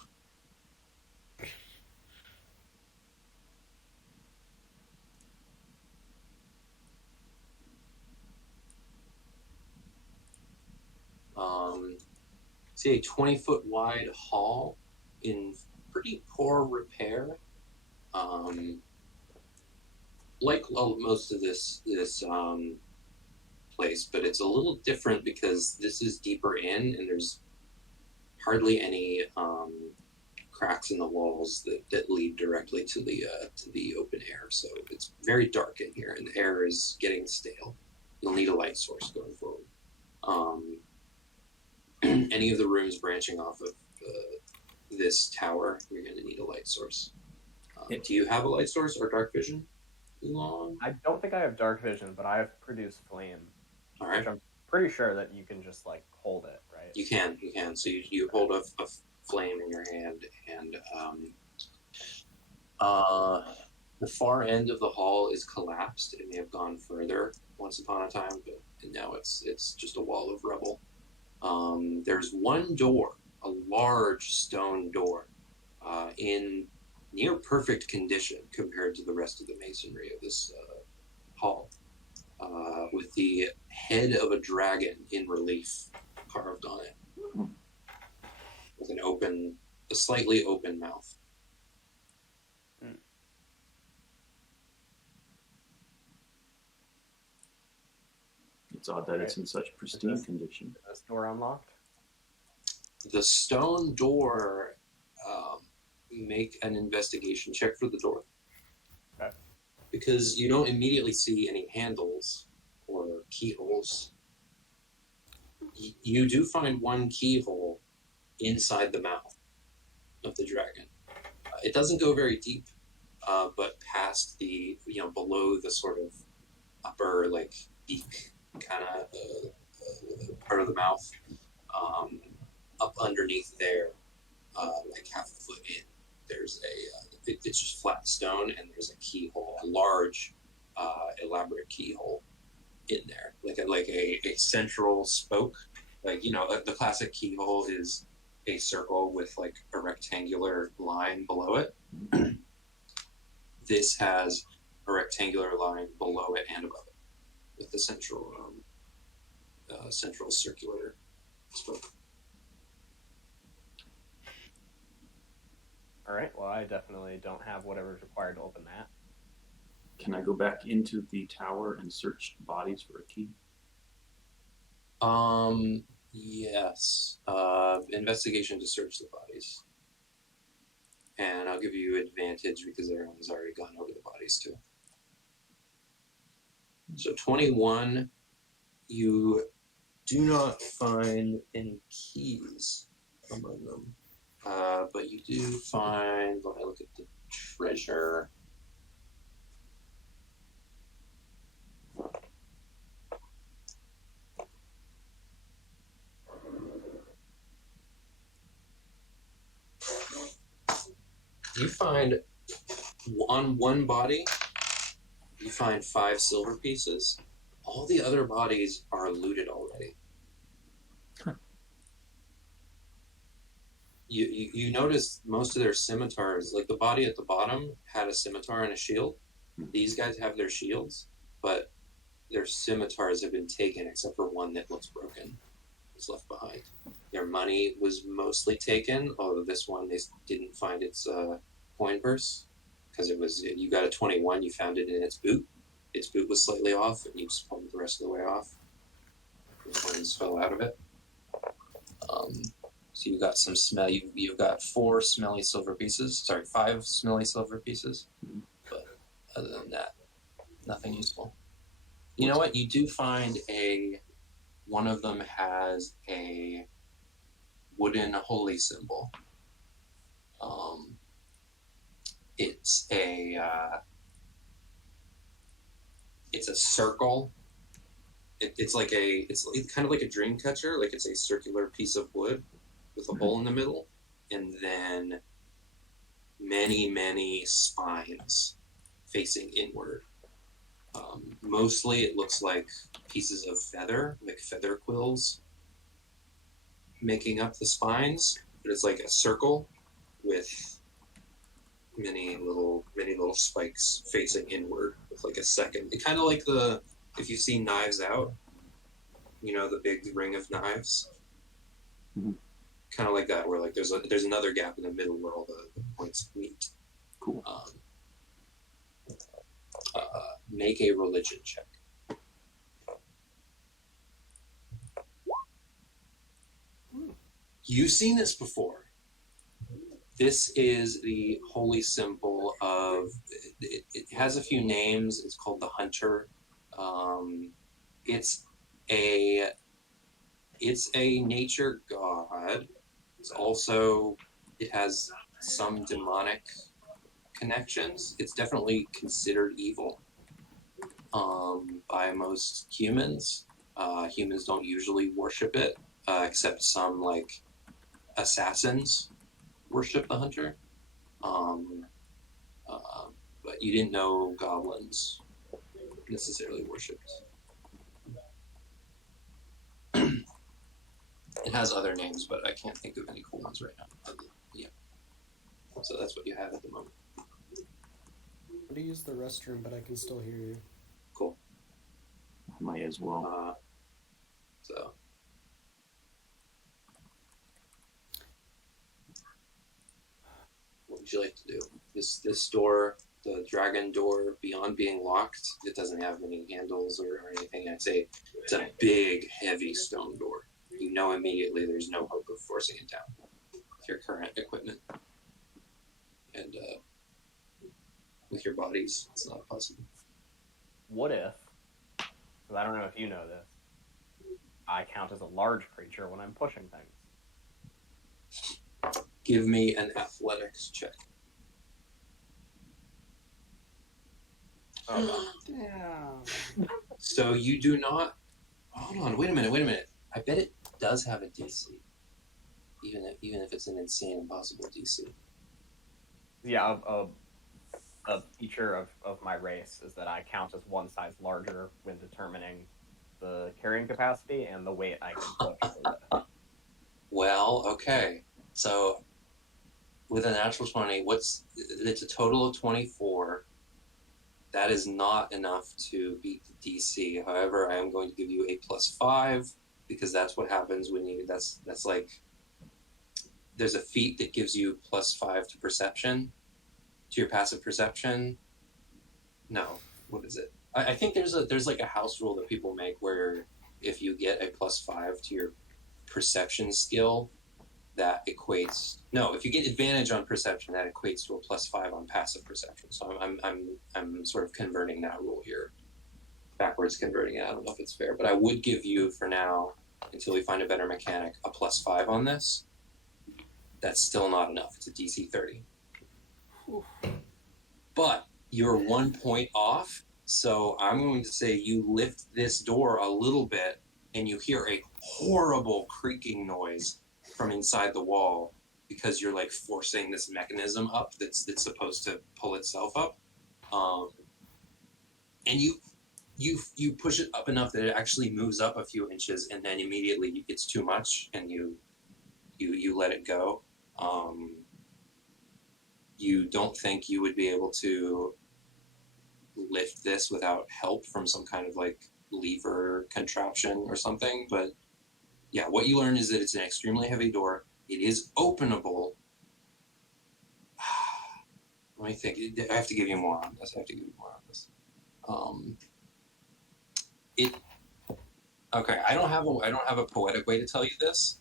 See a 20-foot wide hall in pretty poor repair. Like most of this place, but it's a little different because this is deeper in, and there's hardly any cracks in the walls that lead directly to the open air. So it's very dark in here, and the air is getting stale. You'll need a light source going forward. Any of the rooms branching off of this tower, you're going to need a light source. Do you have a light source or dark vision? Oolon? I don't think I have dark vision, but I have produce flame. All right. Which I'm pretty sure that you can just like hold it, right? You can. So you hold a flame in your hand, and the far end of the hall is collapsed. It may have gone further once upon a time, but now it's just a wall of rubble. There's one door, a large stone door, in near perfect condition compared to the rest of the masonry of this hall, with the head of a dragon in relief carved on it, with a slightly open mouth. It's odd that it's in such pristine condition. Is this door unlocked? The stone door, make an investigation check for the door. Okay. Because you don't immediately see any handles or keyholes. You do find one keyhole inside the mouth of the dragon. It doesn't go very deep, but past the, below the sort of upper, like, beak kind of part of the mouth, up underneath there, like half a foot in, there's it's just flat stone, and there's a keyhole, a large, elaborate keyhole in there, like a central spoke. Like, the classic keyhole is a circle with like a rectangular line below it. This has a rectangular line below it and above it, with the central circular spoke. All right. Well, I definitely don't have whatever's required to open that. Can I go back into the tower and search bodies for a key? Yes. Investigation to search the bodies. And I'll give you advantage because everyone's already gone over the bodies too. So 21, you do not find any keys among them. But you do find, when I look at the treasure, you find on one body, you find 5 silver pieces. All the other bodies are looted already. You notice most of their scimitars, like the body at the bottom had a scimitar and a shield. These guys have their shields, but their scimitars have been taken except for one that looks broken. Was left behind. Their money was mostly taken, although this one they didn't find its coin purse, because you got a 21, you found it in its boot. Its boot was slightly off, and you just pulled the rest of the way off. The coins fell out of it. So you got some smell. You've got 5 smelly silver pieces. But other than that, nothing useful. You know what? You do find a One of them has a wooden holy symbol. It's a circle. It's kind of like a dream catcher. Like it's a circular piece of wood with a hole in the middle, and then many spines facing inward. Mostly it looks like pieces of feather, like feather quills, making up the spines, but it's like a circle with many little spikes facing inward with like a second. It kind of like if you've seen Knives Out, the big ring of knives. Mm-hmm. Kind of like that, where like there's another gap in the middle where all the points meet. Cool. Make a religion check. You've seen this before. This is the holy symbol of. It has a few names. It's called the Hunter. It's a nature god. It has some demonic connections. It's definitely considered evil by most humans. Humans don't usually worship it, except some like assassins worship the Hunter. But you didn't know goblins necessarily worshipped. It has other names, but I can't think of any cool ones right now. Yeah. So that's what you have at the moment. I'm going to use the restroom, but I can still hear you. Cool. Might as well. So. What would you like to do? This door, the dragon door, beyond being locked, it doesn't have any handles or anything. It's a big, heavy stone door. You know immediately there's no hope of forcing it down with your current equipment. And with your bodies, it's not possible. What if, because I don't know if you know this, I count as a large creature when I'm pushing things? Give me an athletics check. Damn. So you do not... Hold on, wait a minute. I bet it does have a DC. Even if it's an insane, impossible DC. Yeah, a feature of my race is that I count as one size larger when determining the carrying capacity and the weight I can push with. Well, okay. So with a natural 20, it's a total of 24. That is not enough to beat the DC. However, I am going to give you a +5 because that's what happens when that's like, there's a feat that gives you +5 to perception, to your passive perception. No, what is it? I think there's like a house rule that people make where if you get a +5 to your perception skill, that equates. No, if you get advantage on perception, that equates to a +5 on passive perception. So I'm sort of converting that rule here, backwards converting it. I don't know if it's fair, but I would give you for now, until we find a better mechanic, a +5 on this. That's still not enough. It's a DC 30. Oof. But you're 1 point off, so I'm going to say you lift this door a little bit, and you hear a horrible creaking noise from inside the wall because you're like forcing this mechanism up that's supposed to pull itself up, and you push it up enough that it actually moves up a few inches, and then immediately it's too much, and you let it go. You don't think you would be able to lift this without help from some kind of like lever contraption or something, but yeah, what you learn is that it's an extremely heavy door. It is openable. Let me think. I have to give you more on this. Okay. I don't have a poetic way to tell you this,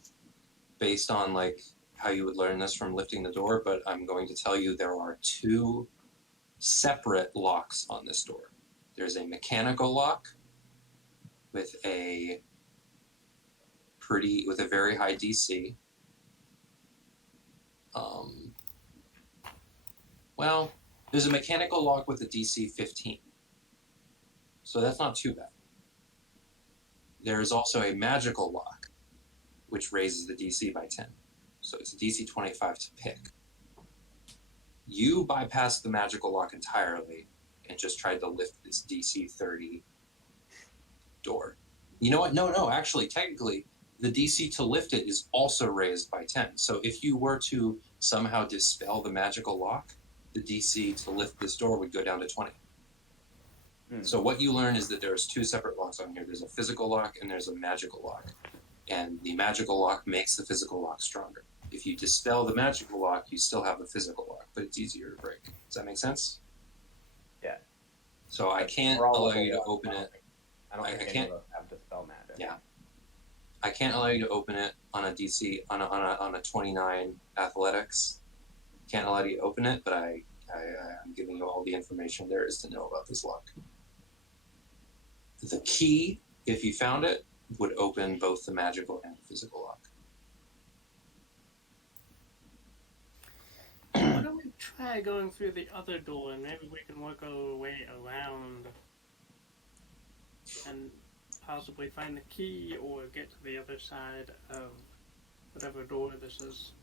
based on like how you would learn this from lifting the door. But I'm going to tell you there are 2 separate locks on this door. There's a mechanical lock with a a very high DC. Well, there's a mechanical lock with a DC 15. So that's not too bad. There's also a magical lock, which raises the DC by 10. So it's a DC 25 to pick. You bypassed the magical lock entirely and just tried to lift this DC 30 door. You know what? No, actually, technically, the DC to lift it is also raised by 10. So if you were to somehow dispel the magical lock, the DC to lift this door would go down to 20. So what you learn is that there's two separate locks on here. There's a physical lock and there's a magical lock. And the magical lock makes the physical lock stronger. If you dispel the magical lock, you still have the physical lock, but it's easier to break. Does that make sense? Yeah. So I can't allow you to open it. I don't think any of us have dispel magic. Yeah. I can't allow you to open it on a DC on a 29 athletics. Can't allow you to open it, but I'm giving you all the information there is to know about this lock. The key, if you found it, would open both the magical and the physical lock. Why don't we try going through the other door and maybe we can work our way around and possibly find the key or get to the other side of whatever door this is.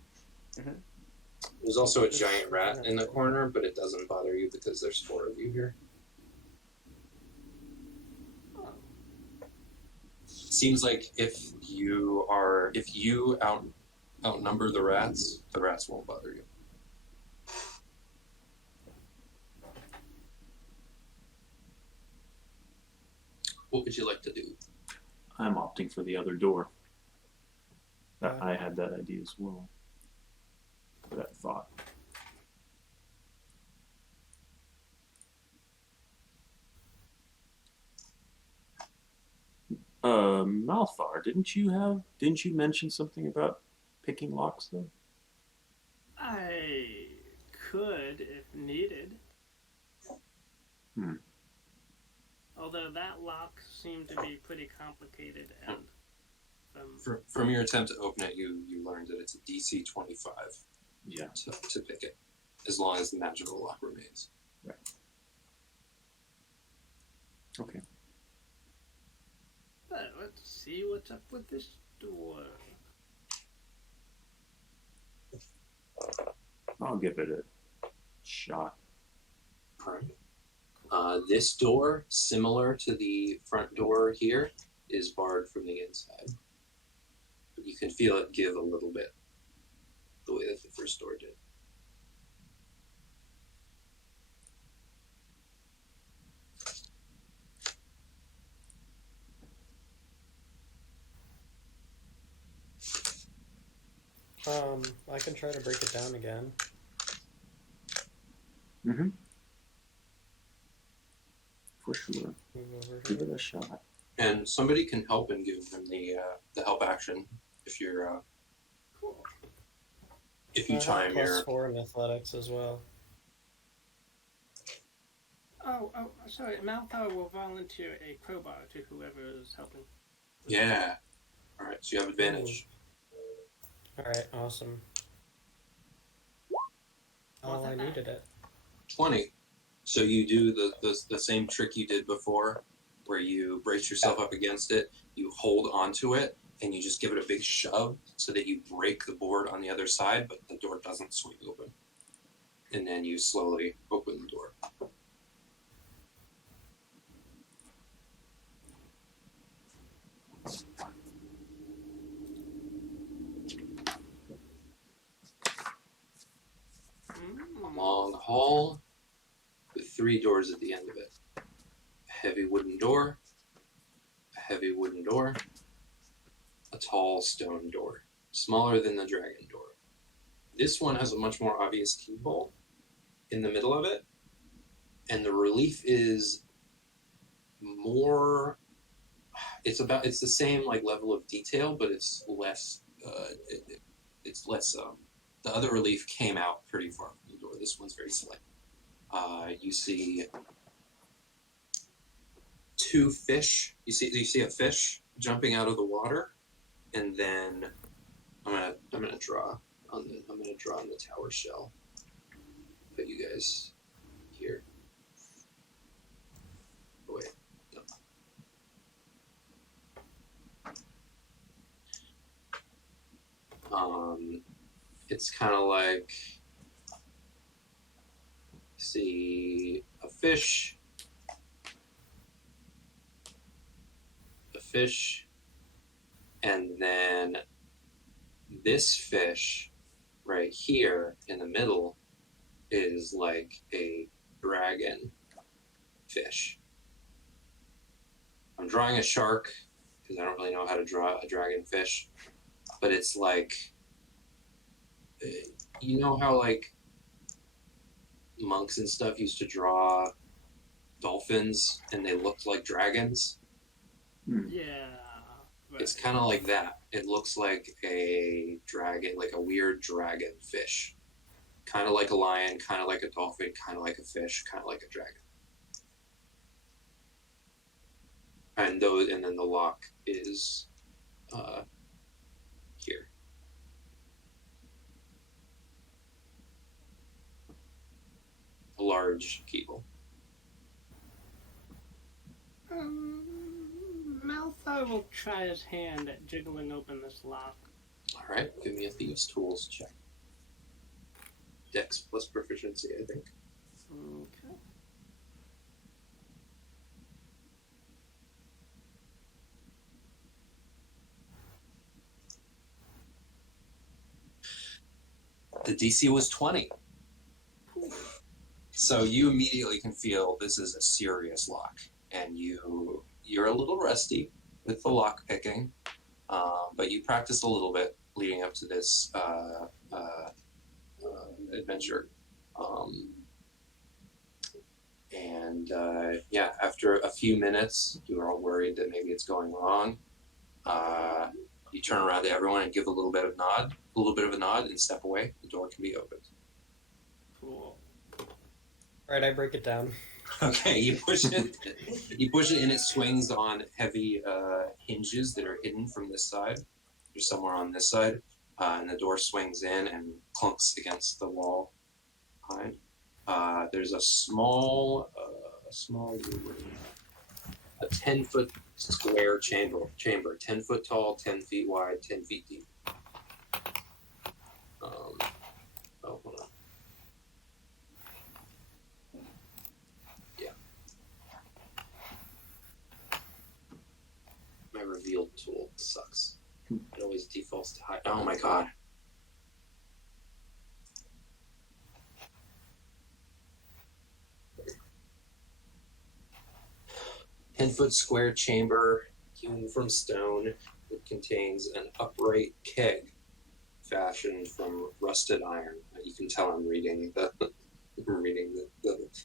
Mm-hmm. There's also a giant rat in the corner, but it doesn't bother you because there's 4 of you here. Seems like if you outnumber the rats won't bother you. What would you like to do? I'm opting for the other door. I had that idea as well. That thought. Malthar, didn't you mention something about picking locks though? I could if needed. Although that lock seemed to be pretty complicated and From your attempt to open it, you learned that it's a DC 25 to pick it, as long as the magical lock remains. Right. Okay. But let's see what's up with this door. I'll give it a shot. This door, similar to the front door here, is barred from the inside. But you can feel it give a little bit, the way that the first door did. I can try to break it down again. Mm-hmm. For sure. Move over Give here. it a shot. And somebody can help and give them the help action if you're Cool. if you I have time your. +4 in athletics as well. Oh, sorry. Malthar will volunteer a crowbar to whoever is helping. Yeah. All right, so you have advantage. Alright, awesome. Oh, I needed it. 20. So you do the same trick you did before, where you brace yourself up against it, you hold onto it, and you just give it a big shove so that you break the board on the other side, but the door doesn't swing open. And then you slowly open the door. A long hall with 3 doors at the end of it. A heavy wooden door, a heavy wooden door, a tall stone door, smaller than the dragon door. This one has a much more obvious keyhole in the middle of it, and the relief is more. It's the same like level of detail, but it's less. It's less. The other relief came out pretty far from the door. This one's very slight. You see 2 fish. You see a fish jumping out of the water, and then I'm gonna draw on the tower shell. Put you guys here. Oh, wait, no. It's kind of like, see, a fish, and then this fish right here in the middle is like a dragon fish. I'm drawing a shark because I don't really know how to draw a dragon fish, but it's like, you know how like monks and stuff used to draw dolphins and they looked like dragons? Yeah. Right. It's kind of like that. It looks like a dragon, like a weird dragon fish. Kind of like a lion, kind of like a dolphin, kind of like a fish, kind of like a dragon. And then the lock is here. A large keyhole. Malthar will try his hand at jiggling open this lock. All right, give me a thieves' tools check. Dex plus proficiency, I think. Okay. The DC was 20. So you immediately can feel this is a serious lock, and you're a little rusty with the lock picking, but you practiced a little bit leading up to this adventure. Yeah, after a few minutes, you are all worried that maybe it's going wrong. You turn around to everyone and give a little bit of a nod, and step away. The door can be opened. Cool. All right, I break it down. Okay, you push it. You push it, and it swings on heavy hinges that are hidden from this side. They're somewhere on this side, and the door swings in and clunks against the wall behind. There's a small, a 10-foot square chamber, 10 foot tall, 10 feet wide, 10 feet deep. Hold on. Yeah. My revealed tool sucks. It always defaults to high. Oh my god. Ten-foot square chamber hewn from stone. It contains an upright keg fashioned from rusted iron. You can tell I'm reading the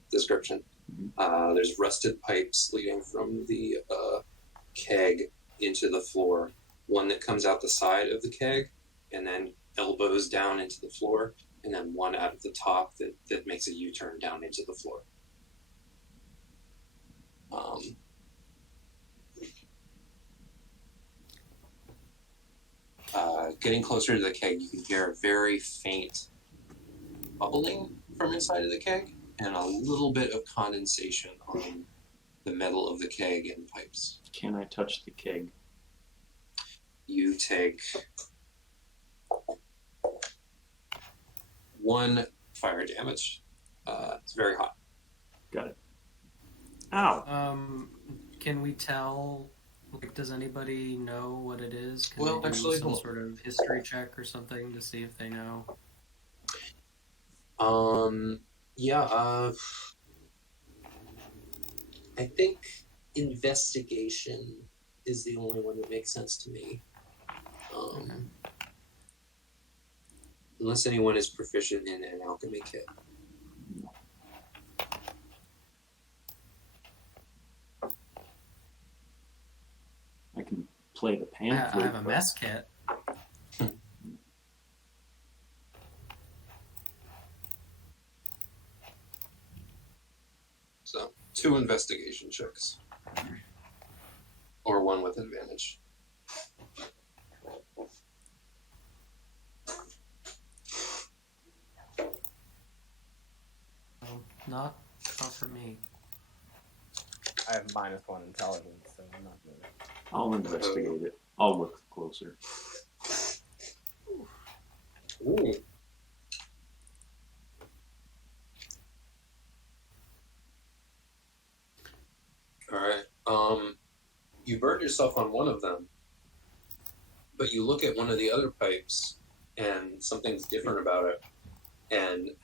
description. There's rusted pipes leading from the keg into the floor. One that comes out the side of the keg and then elbows down into the floor, and then one out of the top that makes a U-turn down into the floor. Getting closer to the keg, you can hear a very faint bubbling from inside of the keg and a little bit of condensation on the metal of the keg and pipes. Can I touch the keg? You take 1 fire damage. It's very hot. Got it. Ow! Can we tell? Like, does anybody know what it is? Can Well, they do actually, some sort of history check or something to see if they know? Yeah. I think investigation is the only one that makes sense to me. Okay. Unless anyone is proficient in an alchemy kit. I can play the pan I flute. have a mess kit. So, 2 investigation checks. Or 1 with advantage. Not for me. I have -1 intelligence, so I'm not good. I'll investigate it. I'll look closer. Ooh. All right. You burned yourself on one of them, but you look at one of the other pipes, and something's different about it, and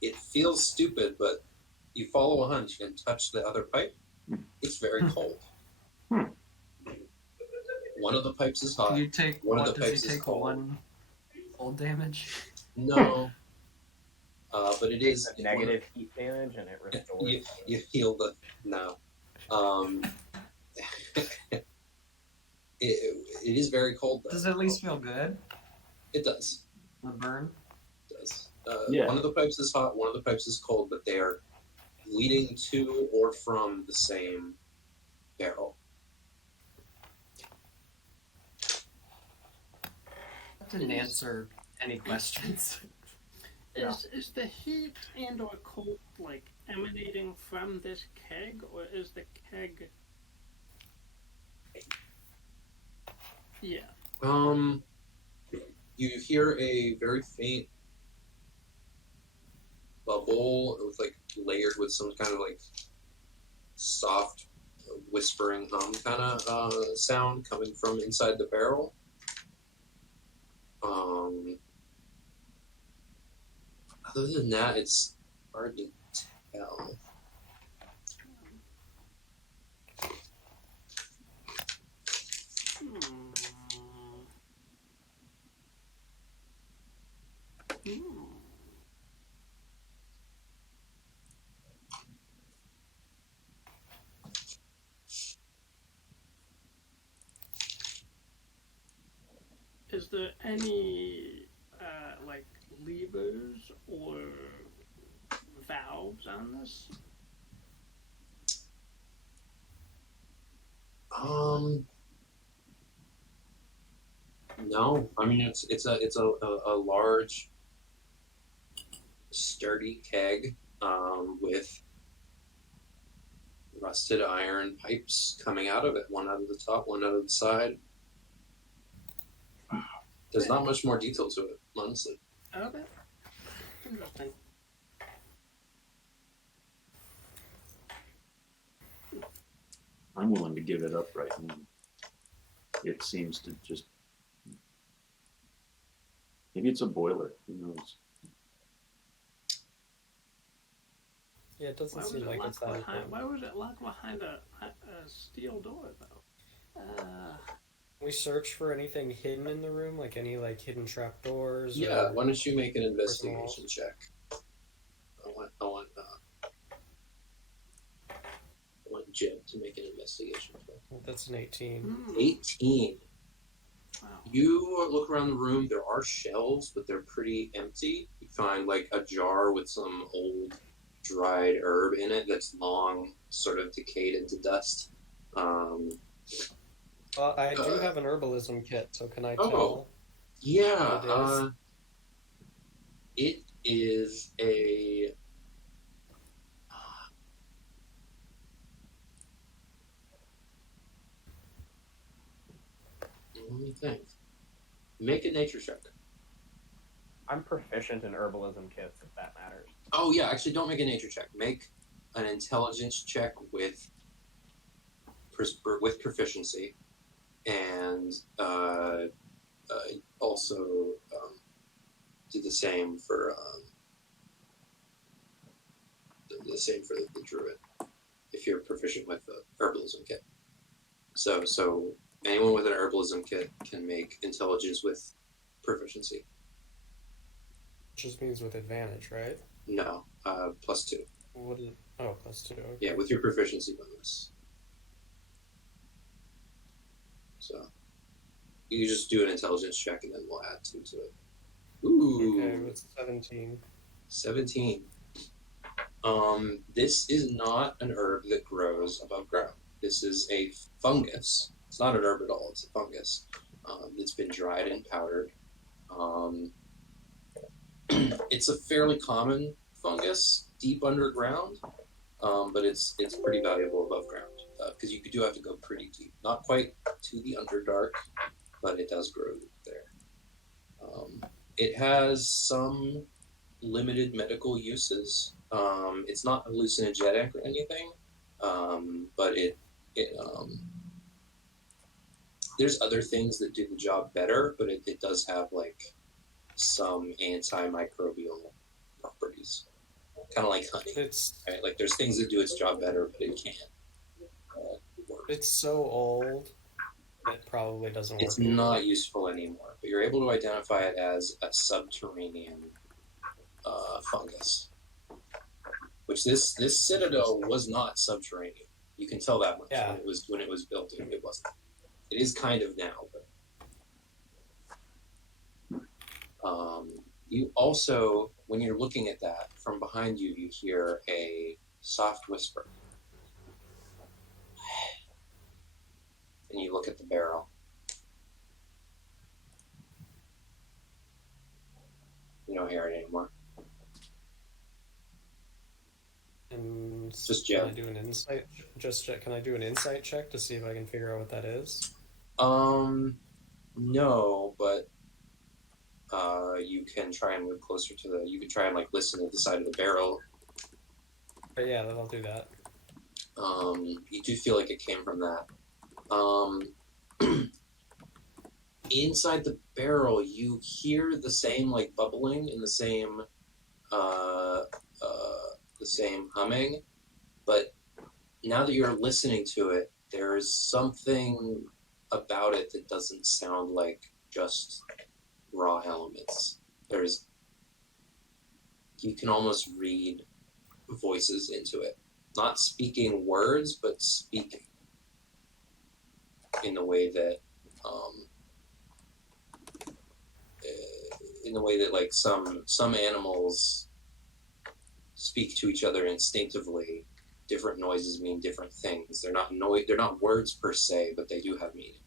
it feels stupid, but you follow a hunch and touch the other pipe. It's very cold. One of the pipes is hot. Do you take One of what the does he pipes is take cold. 1 cold damage? No. But it is It's a negative heat damage, and it restores. you heal the no. It is very cold though. Does it at least feel good? It does. The burn? It does. Yeah. One of the pipes is hot. One of the pipes is cold, but they are leading to or from the same barrel. That didn't answer any questions. Is the heat and or cold like emanating from this keg, or is the keg? Yeah. You hear a very faint bubble with like layered with some kind of like soft whispering hum kind of sound coming from inside the barrel. Other than that, it's hard to tell. Is there any like levers or valves on this? No. I mean it's a large, sturdy keg with rusted iron pipes coming out of it, one out of the top, one out of the side. There's not much more detail to it, honestly. Okay. Interesting. I'm willing to give it up right now. It seems to just... Maybe it's a boiler. Who knows? Yeah, it doesn't Why was seem it like it's locked that behind? important. Why was it locked behind a steel door though? We search for anything hidden in the room, like any like hidden trapdoors. Yeah, or... why don't you make an investigation check? I want Jeb to make an investigation check. That's an 18. 18. Wow. You look around the room, there are shelves, but they're pretty empty. You find like a jar with some old dried herb in it that's long sort of decayed into dust. I do have an herbalism kit, so can I Oh. tell? Yeah, What it is a... Let me think. Make a nature check. I'm proficient in herbalism kits, if that matters. Oh yeah, actually don't make a nature check. Make an intelligence check with proficiency, and also do the same for the druid if you're proficient with the herbalism kit. So anyone with an herbalism kit can make intelligence with proficiency. just means with advantage, right? No, +2. What is... Oh, +2. Okay. Yeah, with your proficiency bonus. So you just do an intelligence check and then we'll add 2 to it. Ooh. Okay, it's 17. 17. This is not an herb that grows above ground. This is a fungus. It's not an herb at all. It's a fungus. It's been dried and powdered. It's a fairly common fungus deep underground, but it's pretty valuable above ground because you do have to go pretty deep. Not quite to the Underdark, but it does grow there. It has some limited medical uses. It's not hallucinogenic or anything, but it there's other things that do the job better, but it does have like some antimicrobial properties, kind of like honey. It's Right? Like there's things that do its job better, but it can't work. it's so old. It probably doesn't work. It's anymore. not useful anymore, but you're able to identify it as a subterranean fungus. Which this citadel was not subterranean. You can tell that much Yeah. when it was built. It wasn't. It is kind of now, but you also, when you're looking at that from behind you, you hear a soft whisper, and you look at the barrel. You don't hear it anymore. And Just can Jeb. I do an insight? Can I do an insight check to see if I can figure out what that is? No, but you can try and move closer to the. You can try and like listen to the side of the barrel. But yeah, then I'll do that. You do feel like it came from that. Inside the barrel, you hear the same like bubbling and the same humming, but now that you're listening to it, there's something about it that doesn't sound like just raw elements. You can almost read voices into it, not speaking words, but speaking in the way that like some animals speak to each other instinctively. Different noises mean different things. They're not words per se, but they do have meaning.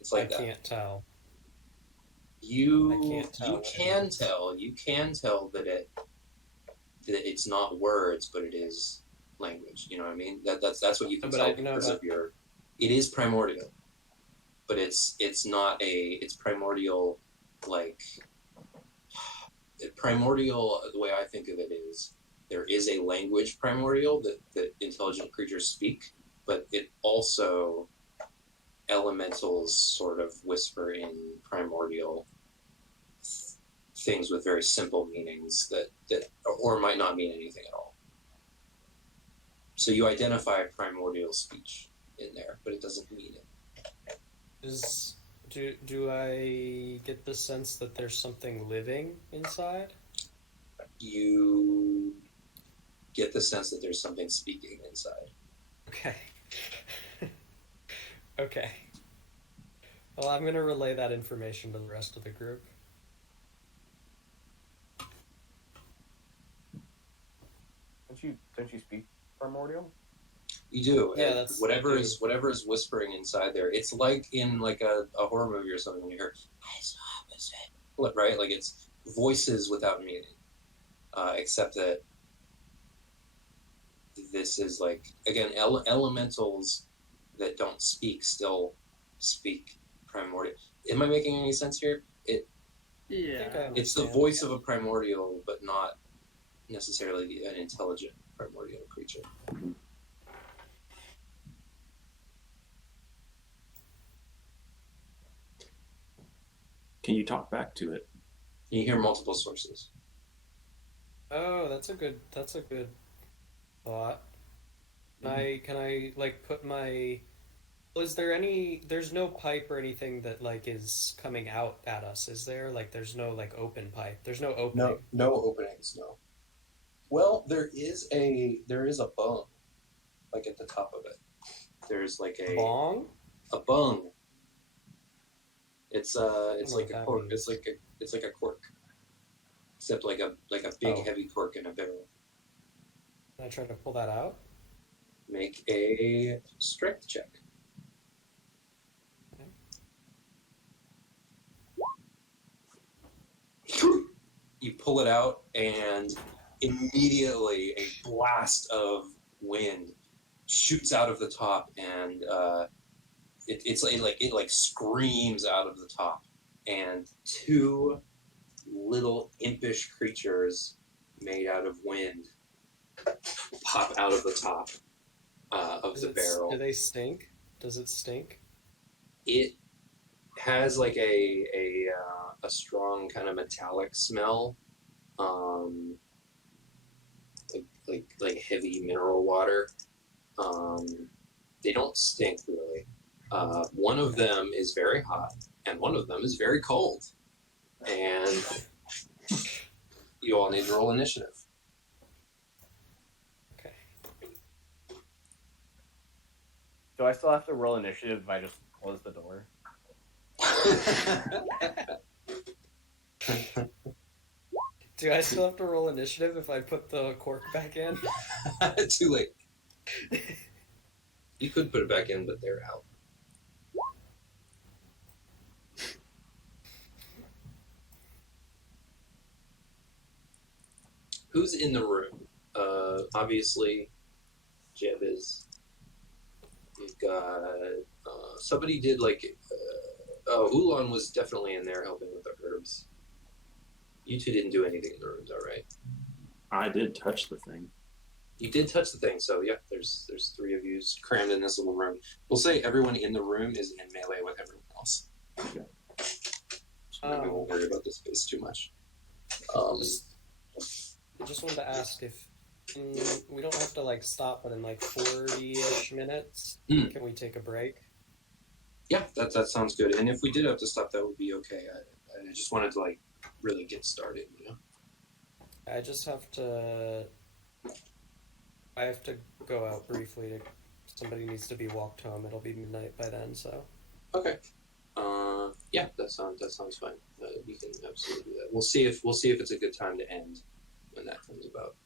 It's like that. I can't tell. You can tell. You can tell that it's not words, but it is language. You know what I mean? That's what you can tell because of your. It is primordial, but it's primordial like primordial. The way I think of it is there is a language primordial that intelligent creatures speak, but it also elementals sort of whisper in primordial things with very simple meanings that or might not mean anything at all. So you identify primordial speech in there, but it doesn't mean it. Do I get the sense that there's something living inside? You get the sense that there's something speaking inside. Okay. Okay. Well, I'm going to relay that information to the rest of the group. Don't you speak primordial? You do. Yeah, that's whatever is whispering inside there. It's like in like a horror movie or something when you hear right? Like it's voices without meaning. Except that this is like again elementals that don't speak still speak primordial. Am I making any sense here? It's the voice of a primordial, but not necessarily an intelligent primordial creature. Can you talk back to it? You hear multiple sources. Oh, that's a good thought. Can I like put my is there there's no pipe or anything that like is coming out at us, is there? Like there's no like open pipe. There's no opening. No openings, no. Well, there is a bung, like at the top of it. There's like a Bong? a bung. It's like a cork. Means. It's like a cork, except like a big heavy cork in a barrel. Can I try to pull that out? Make a strength check. Okay. You pull it out, and immediately a blast of wind shoots out of the top, and it screams out of the top, and two little impish creatures made out of wind pop out of the top of the barrel. Do they stink? Does it stink? It has like a strong kind of metallic smell, like heavy mineral water. They don't stink really. One of them is very hot, and one of them is very cold. And you all need to roll initiative. Okay. Do I still have to roll initiative if I just close the door? Do I still have to roll initiative if I put the cork back in? Too late. You could put it back in, but they're out. Who's in the room? Obviously, Jeb is. You've got somebody did Oolon was definitely in there helping with the herbs. You two didn't do anything in the rooms, all right? I did touch the thing. You did touch the thing, so yeah, there's three of you crammed in this little room. We'll say everyone in the room is in melee with everyone else. Okay. So maybe we won't worry about the space too much. I just wanted to ask if we don't have to stop, but in 40-ish minutes, can we take a break? Yeah, that sounds good. And if we did have to stop, that would be okay. I just wanted to really get started, you know. I just have to. I have to go out briefly. Somebody needs to be walked home. It'll be midnight by then, so. Okay. Yeah, that sounds fine. We can absolutely do that. We'll see if it's a good time to end when that comes about.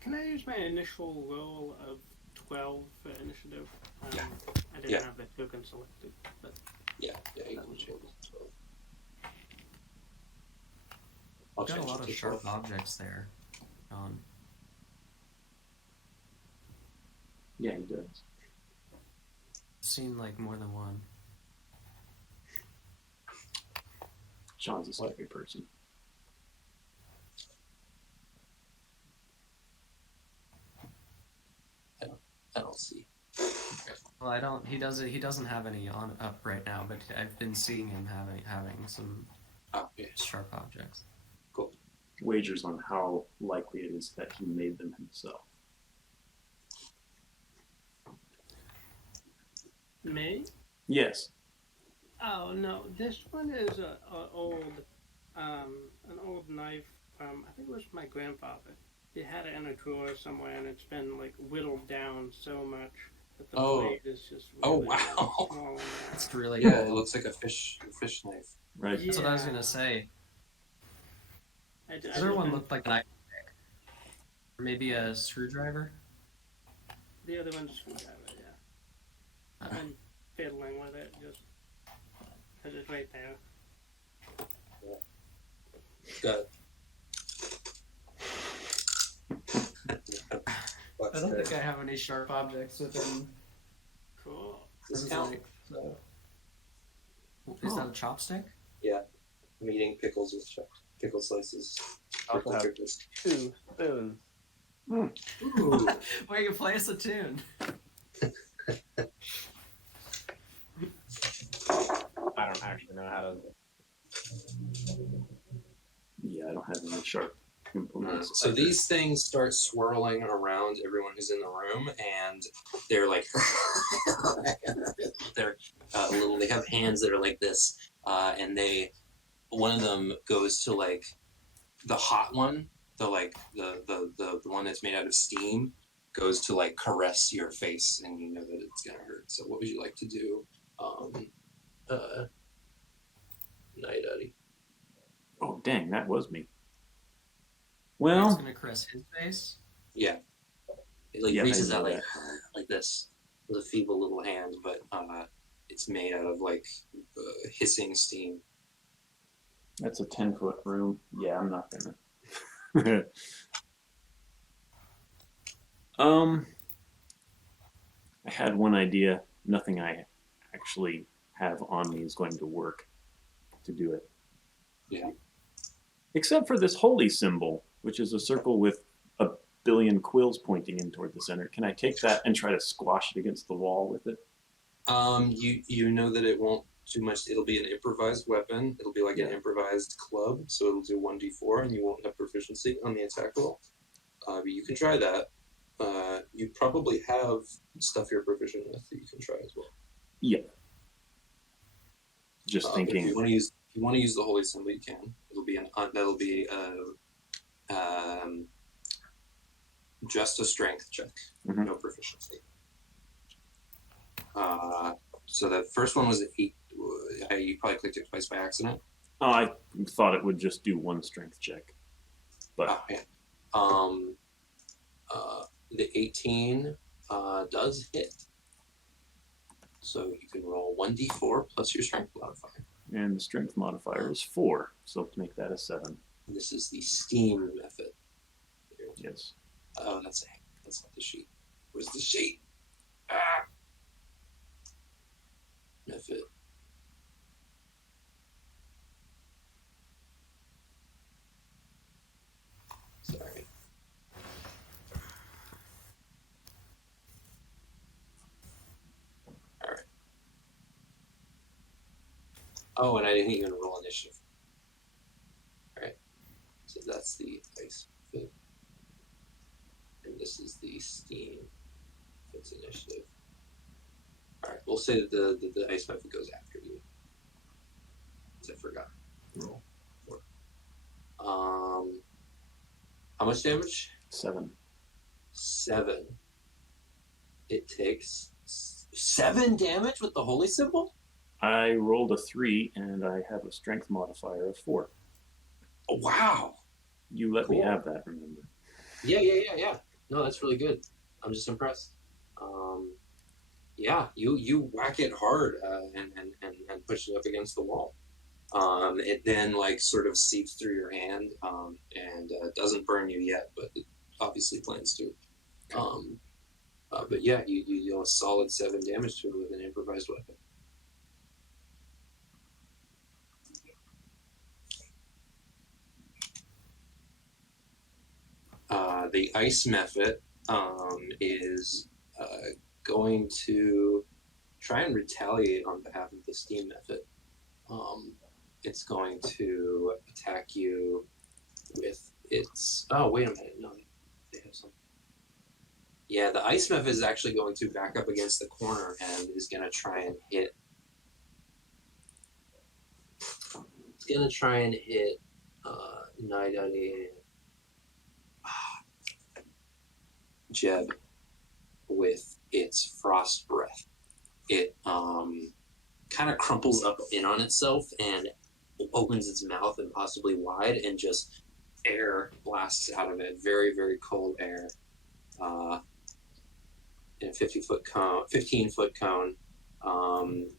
Can I use my initial roll of 12 for initiative? Yeah. I didn't have the token selected, but Yeah, you can change it. Got a lot of sharp objects there. Yeah, he does. Seen more than one. Sean's a scary person. I don't see. Well, I don't. He doesn't have any up right now, but I've been seeing him having some sharp objects. Cool. Wagers on how likely it is that he made them himself. me? Yes. Oh no, this one is an old knife from, I think it was my grandfather. He had it in a drawer somewhere, and it's been whittled down so much that the blade is just really small. It's really Yeah, cool. it looks like a fish knife. Right. That's what I was gonna say. The other one looked like an ice pick. Or maybe a screwdriver. The other one's screwdriver, yeah. I've been fiddling with it just because it's right there. Got it. I don't think I have any sharp objects within Cool. Does this count? length. So. Is that a chopstick? Yeah, I'm eating pickles with pickle slices. I also have 2 spoons. Ooh. Wait, you play us a tune. I don't actually know how to. Yeah, I don't have any sharp implements. So these things start swirling around everyone who's in the room, and they're they're little. They have hands that are like this, and one of them goes to the hot one, the one that's made out of steam, goes to caress your face, and you know that it's gonna hurt. So what would you like to do, Naidaadi? Oh, dang, that was me. It's Well, gonna caress his face. Yeah. It reaches out like this with a feeble little hand, but it's made out of hissing steam. That's a 10-foot room. Yeah, I'm not gonna. I had one idea. Nothing I actually have on me is going to work to do it. Yeah. Except for this holy symbol, which is a circle with a billion quills pointing in toward the center. Can I take that and try to squash it against the wall with it? You know that it won't do much. It'll be an improvised weapon. It'll be like an improvised club, so it'll do 1d4, and you won't have proficiency on the attack roll. But you can try that. You probably have stuff you're proficient with that you can try as well. Yeah. Just thinking. If you want to use the holy symbol, you can. That'll be just a strength check, no proficiency. So the first one was 8. You probably clicked it twice by accident. Oh, I thought it would just do one strength check. But yeah. The 18 does hit. So you can roll 1d4 plus your strength modifier. And the strength modifier is 4, so make that a 7. This is the steam method. Yes. Oh, that's not the sheet. Where's the sheet? Method. Sorry. All right. Oh, and I didn't even roll initiative. All right. So that's the ice method. And this is the steam. It's initiative. All right, we'll say that the ice method goes after you. Because I forgot. Roll 4. How much damage? 7. 7. It takes 7 damage with the holy symbol? I rolled a 3, and I have a strength modifier of 4. Oh, wow. You let me have that, remember? Yeah. No, that's really good. I'm just impressed. Yeah, you whack it hard and push it up against the wall. It then sort of seeps through your hand and doesn't burn you yet, but it obviously plans to. But yeah, you deal a solid 7 damage to it with an improvised weapon. The ice method is going to try and retaliate on behalf of the steam method. It's going to attack you with its... Oh, wait a minute. No, they have something. Yeah, the ice method is actually going to back up against the corner and is going to try and hit... It's going to try and hit Naidaadi... Jeb with its frost breath. It kind of crumples up in on itself and opens its mouth impossibly wide, and just air blasts out of it. Very, very cold air. In a 15-foot cone.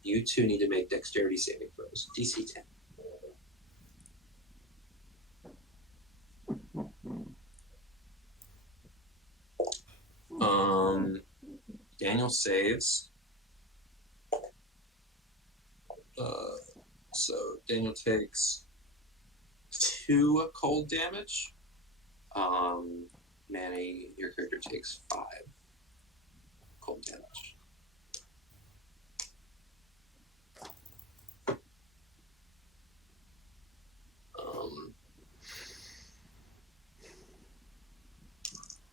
You two need to make dexterity saving throws. DC 10. Daniel saves. So Daniel takes 2 cold damage. Manny, your character takes 5 cold damage.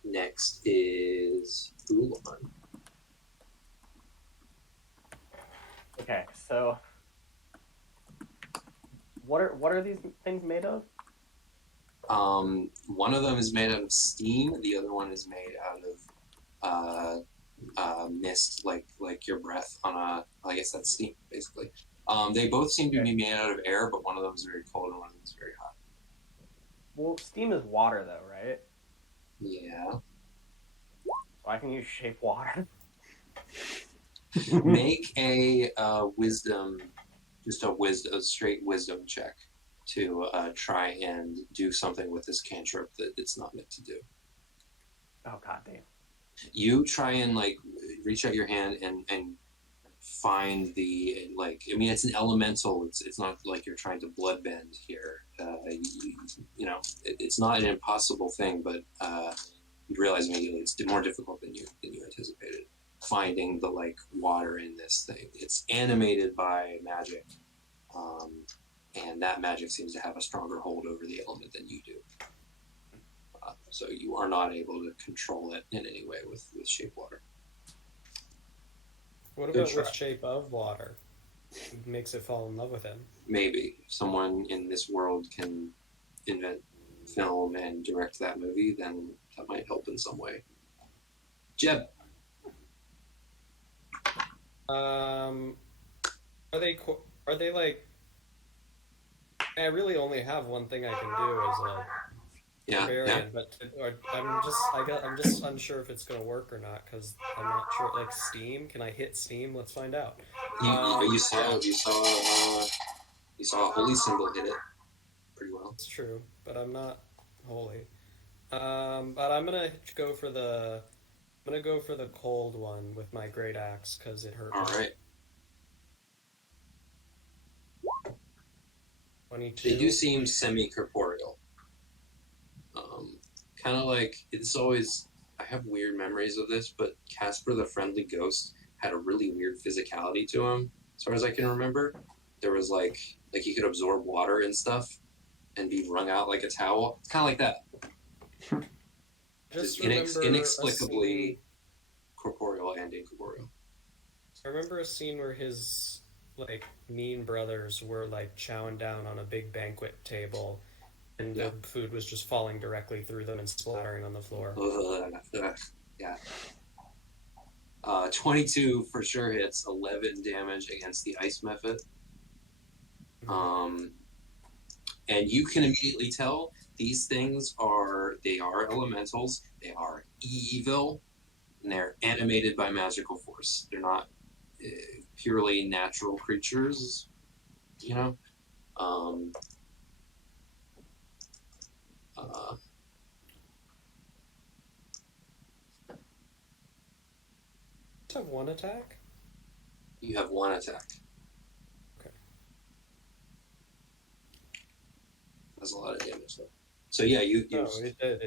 Next is Oolon. Okay, so what are these things made of? One of them is made out of steam. The other one is made out of mist, like your breath on a. I guess that's steam, basically. They both seem to be made out of air, but one of them is very cold and one of them is very hot. Well, steam is water, though, right? Yeah. So I can use shape water. Make a wisdom, just a straight wisdom check. to try and do something with this cantrip that it's not meant to do. Oh god damn. You try and like reach out your hand and find the like. I mean, it's an elemental. It's not like you're trying to bloodbend here. You know, it's not an impossible thing, but you realize immediately it's more difficult than you anticipated. Finding the like water in this thing. It's animated by magic, and that magic seems to have a stronger hold over the element than you do. So you are not able to control it in any way with shape water. What Good about try. with Shape of Water? It makes it fall in love with him. Maybe someone in this world can invent film and direct that movie, then that might help in some way. Jeb. Are they like? I really only have one thing I can do as a Yeah. barbarian, but I'm just unsure if it's gonna work or not because I'm not sure. Like Steam, can I hit Steam? Let's find out. You saw a holy symbol hit it pretty well. It's true, but I'm not holy. But I'm gonna go for the cold one with my great axe because it hurt. All right. 22. They do seem semi-corporeal. Kind of like, it's always, I have weird memories of this, but Casper the Friendly Ghost had a really weird physicality to him, as far as I can remember. There was like he could absorb water and stuff and be wrung out like a towel. Kind of like that. Just Inexplicably corporeal and incorporeal. I remember a scene where his like mean brothers were like chowing down on a big banquet table, and the food was just falling directly through them and splattering on the floor. Yeah. 22 for sure hits, 11 damage against the ice method. And you can immediately tell these things are elementals. They are evil, and they're animated by magical force. They're not purely natural creatures, you know. Just have one attack? You have one attack. Okay. That's a lot of damage though. So yeah, you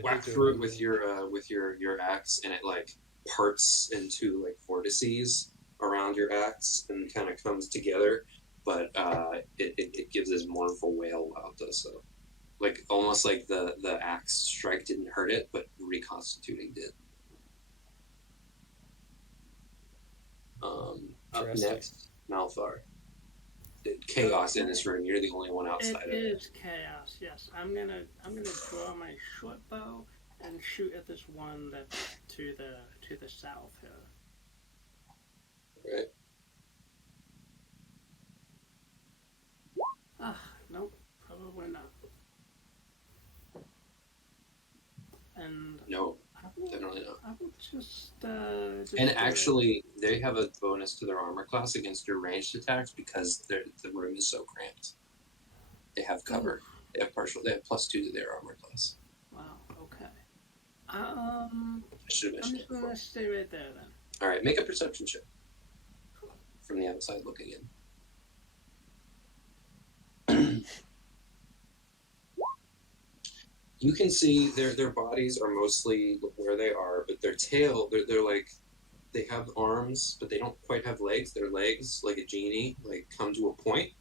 whack through it with your axe, and it like parts into like vortices around your axe and kind of comes together, but it gives this mournful wail while it does so. Like almost like the axe strike didn't hurt it, but reconstituting did. Up next, Malthar. Chaos in this room. You're the only one outside of it. It is chaos. Yes, I'm gonna draw my short bow and shoot at this one that's to the south here. Right. Nope, probably not. And No, definitely not. I will just and actually, they have a bonus to their armor class against your ranged attacks because the room is so cramped. They have cover. They have +2 to their armor class. Wow. Okay. I should have I'm mentioned just it before. gonna stay right there then. All right, make a perception check from the outside looking in. You can see their bodies are mostly where they are, but their tail, they're like, they have arms, but they don't quite have legs. Their legs, like a genie, like come to a point,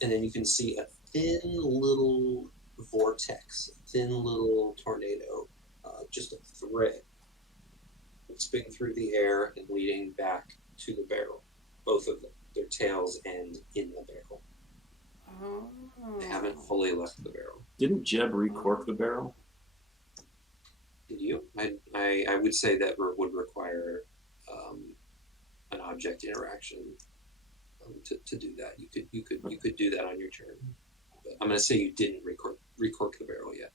and then you can see a thin little vortex, a thin little tornado, just a thread spinning through the air and leading back to the barrel. Both of them, their tails end in the barrel. Oh. They haven't fully left the barrel. Didn't Jeb recork the barrel? Did you? I would say that would require an object interaction to do that. You could do that on your turn. But I'm going to say you didn't recork the barrel yet.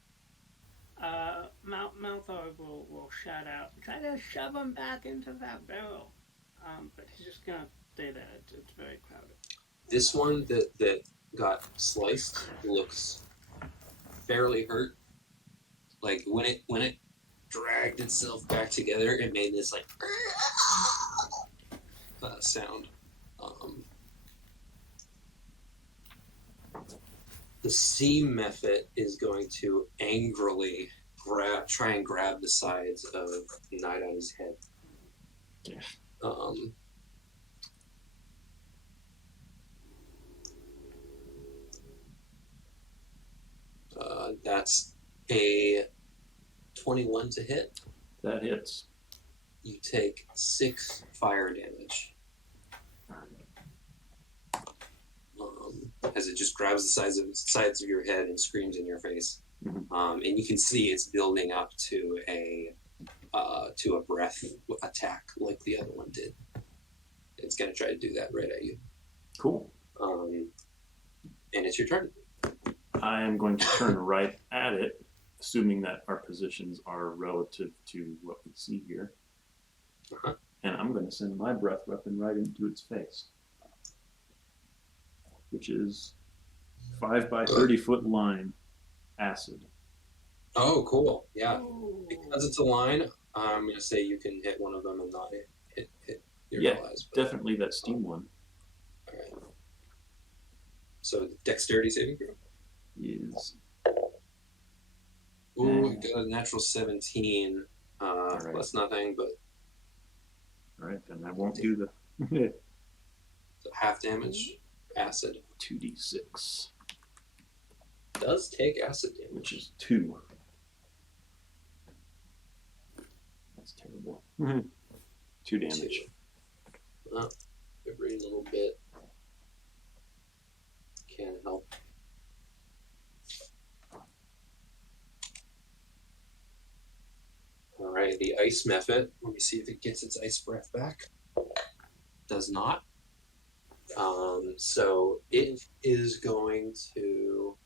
Malthar will shout out, try to shove him back into that barrel. But he's just gonna stay there. It's very crowded. This one that got sliced. Looks fairly hurt. Like when it dragged itself back together, it made this like sound. The sea mephit is going to angrily try and grab the sides of Naidaadi's head. Yeah. That's a 21 to hit. That hits. You take 6 fire damage. As it just grabs the sides of your head and screams in your face. Mhm. And you can see it's building up to a breath attack like the other one did. It's going to try to do that right at you. Cool. And it's your turn. I am going to turn right at it, assuming that our positions are relative to what we see here. Uh-huh. And I'm going to send my breath weapon right into its face, which is 5 by 30 foot line acid. Oh, cool. Yeah. Because it's a line, I'm going to say you can hit one of them and not hit your allies. But... definitely that steam one. All right. So dexterity saving throw is. Ooh, we got a natural 17. Right. Plus nothing, but. All right, then I won't do the. So half damage, acid. 2d6. Does take acid damage. Which is 2. That's terrible. 2 damage. Well, every little bit can help. All right, the ice mephit. Let me see if it gets its ice breath back. Does not. So it is going to.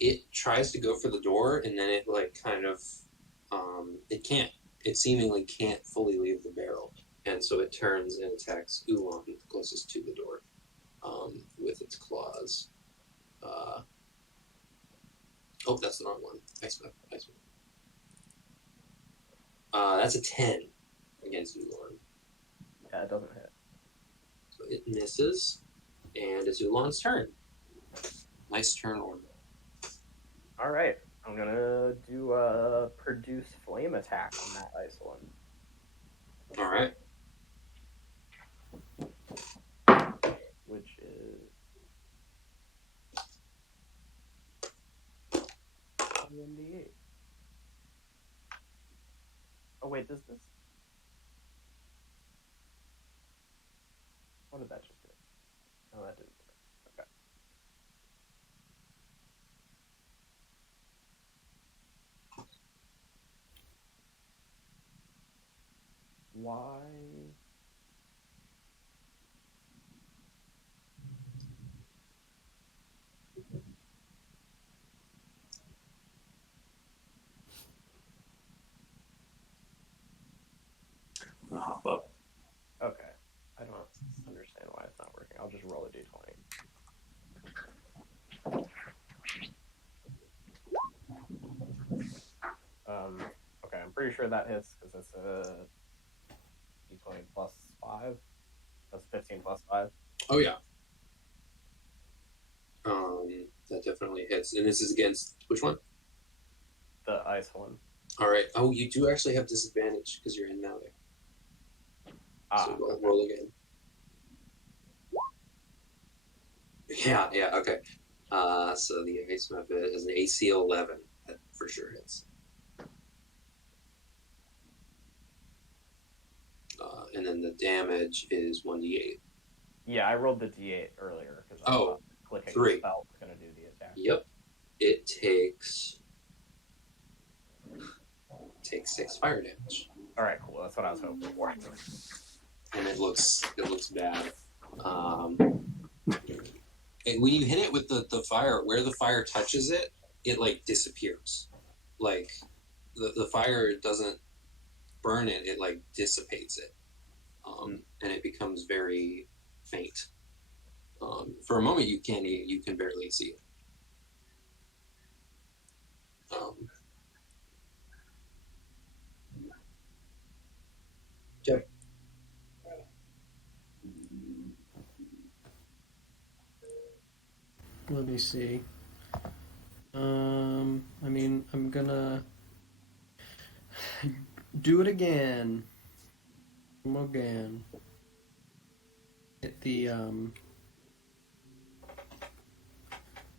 It tries to go for the door, and then it like kind of. It can't. It seemingly can't fully leave the barrel, and so it turns and attacks Oolon, closest to the door, with its claws. Oh, that's the wrong one. Ice Whip. That's a 10 against Oolon. Yeah, it doesn't hit. So it misses, and it's Oolon's turn. Nice turn order. All right, I'm gonna do a produce flame attack on that ice one. All right. Which is 1d8. Oh wait, does this? What did that just do? No, that didn't work. Okay. Why? I'll hop up. Okay. I don't understand why it's not working. I'll just roll a d20. Okay, I'm pretty sure that hits because it's a d20 plus 5. That's 15 plus 5. Oh yeah. That definitely hits, and this is against which one? The ice one. All right. Oh, you do actually have disadvantage because you're in melee. So roll again. Yeah, okay. So the ice mephit has an AC 11. That for sure hits. And then the damage is 1d8. Yeah, I rolled the d8 earlier because I thought clicking 3. the spell was going to do the attack. Yep. It takes 6 fire damage. All right, cool. That's what I was hoping for. And it looks bad. And when you hit it with the fire, where the fire touches it, it like disappears. Like the fire doesn't burn it, it like dissipates it, and it becomes very faint. For a moment, you can barely see it. Jeb. Let me see. I mean, I'm gonna do it again. Hit the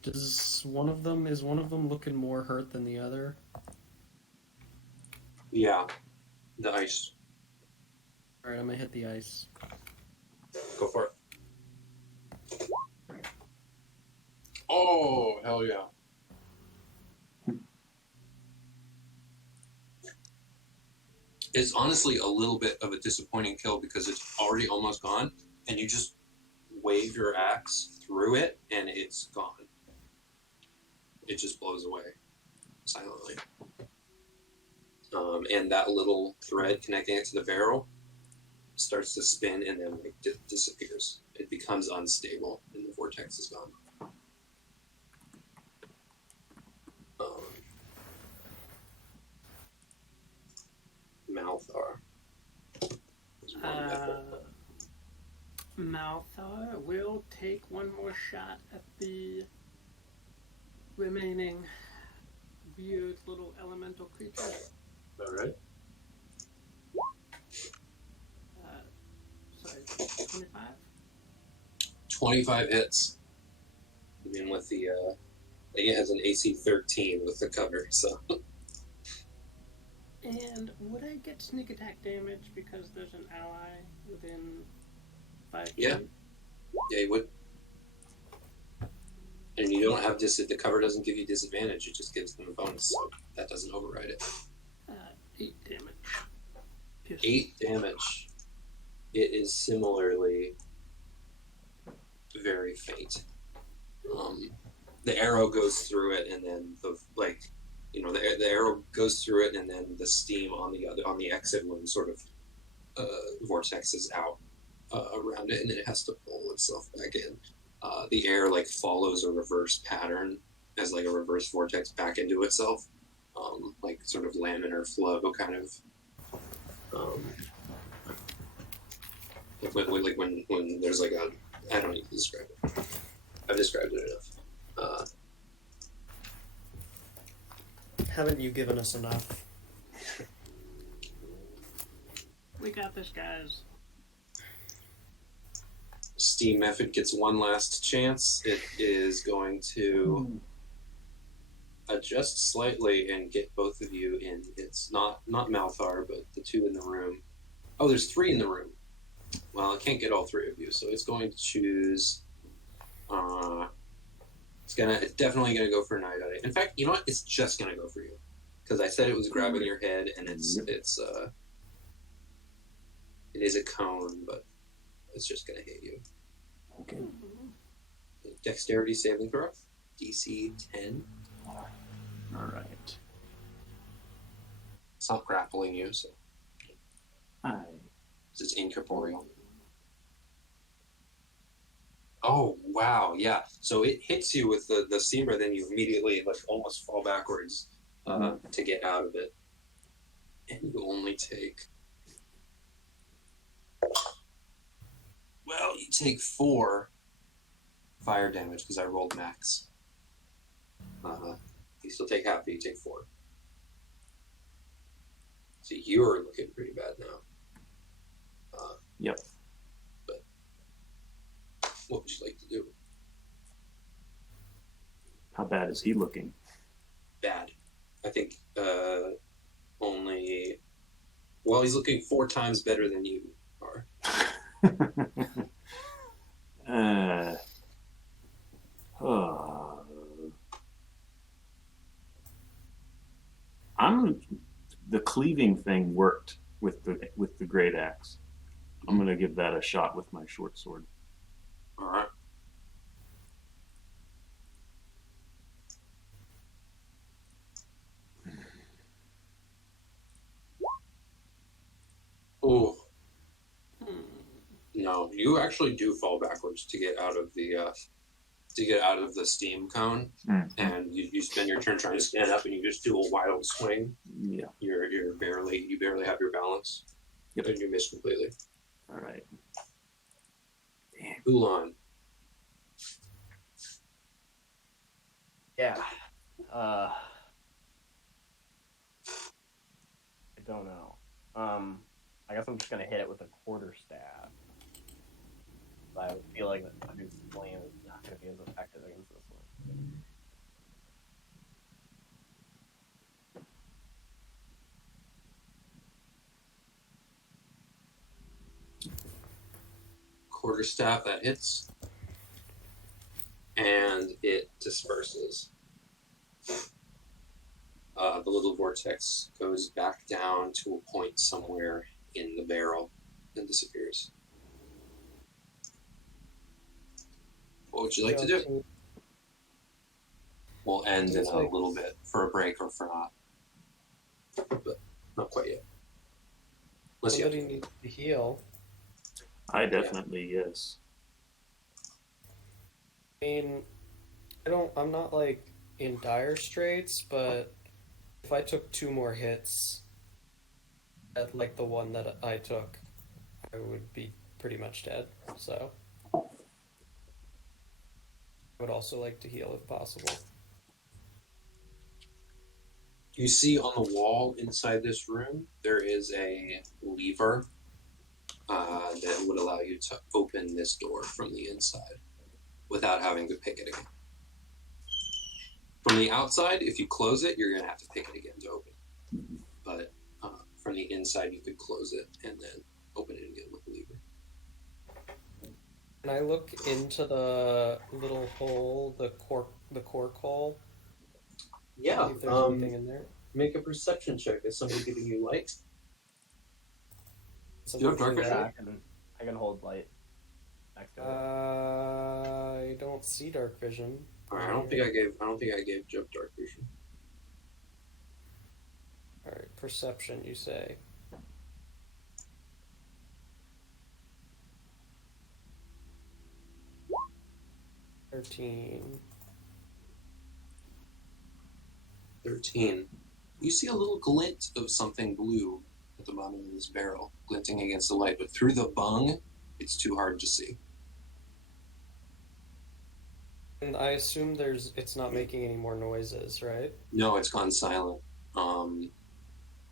is one of them looking more hurt than the other? Yeah, the ice. Alright, I'm gonna hit the ice. Go for it. Oh, hell yeah. It's honestly a little bit of a disappointing kill because it's already almost gone, and you just wave your axe through it, and it's gone. It just blows away silently. And that little thread connecting it to the barrel starts to spin and then like disappears. It becomes unstable, and the vortex is gone. Malthar. Malthar will take one more shot at the remaining weird little elemental creature. All right. Sorry, 25? 25 hits. Even with the, it has an AC 13 with the cover, so. And would I get sneak attack damage because there's an ally within 5 feet? Yeah, you would. And you don't have the cover doesn't give you disadvantage, it just gives them a bonus, so that doesn't override it. 8 damage. Pierce. 8 damage. It is similarly very faint. The arrow goes through it, and then the arrow goes through it, and then the steam on the exit wound sort of vortexes out around it, and then it has to pull itself back in. The air like follows a reverse pattern as like a reverse vortex back into itself, like sort of laminar flow kind of. Like when there's like a, I don't need to describe it. I've described it enough. Haven't you given us enough? We got this, guys. Steam Method gets one last chance. It is going to adjust slightly and get both of you in. It's not Malthar, but the two in the room. Oh, there's 3 in the room. Well, I can't get all 3 of you, so it's going to choose. It's definitely gonna go for Naidaadi. In fact, you know what? It's just gonna go for you, because I said it was grabbing your head, and it is a cone, but it's just gonna hit you. Okay. Dexterity saving throw, DC 10. All right. It's not grappling you, so Aye. it's incorporeal. Oh wow, yeah. So it hits you with the seamer, then you immediately like almost fall backwards to get out of it, and you only take. Well, you take 4 fire damage because I rolled max. You still take half, but you take 4. So you're looking pretty bad now. Yep. But what would you like to do? How bad is he looking? Bad. I think only. Well, he's looking 4 times better than you are. The cleaving thing worked with the great axe. I'm gonna give that a shot with my short sword. All right. You actually do fall backwards to get out of the steam cone, and you spend your turn trying to stand up, and you just do a wild swing. Yeah. You barely have your balance. Yep. And you miss completely. All right. Damn. Oolon. Yeah. I don't know. I guess I'm just gonna hit it with a quarterstaff. I feel like the dude's flame is not gonna be as effective against this one. Quarterstaff, that hits. And it disperses. The little vortex goes back down to a point somewhere in the barrel and disappears. What would you like to do? We'll end in a little bit for a break or for not. But not quite yet. Somebody needs to heal. I definitely, yes. I mean, I'm not like in dire straits, but if I took 2 more hits at like the one that I took, I would be pretty much dead. So I would also like to heal if possible. You see on the wall inside this room, there is a lever that would allow you to open this door from the inside without having to pick it again. From the outside, if you close it, you're going to have to pick it again to open it. But from the inside, you could close it and then open it again with the lever. Can I look into the little hole, the cork hole? Yeah. See if there's anything in there. Make a perception check. Is somebody giving you light? Do you have dark vision? Yeah, I can hold light next to it. I don't see dark vision. All right, I don't think I gave Jeb dark vision. All right, perception, you say. $13. 13. You see a little glint of something blue at the bottom of this barrel, glinting against the light, but through the bung, it's too hard to see. And I assume it's not making any more noises, right? No, it's gone silent.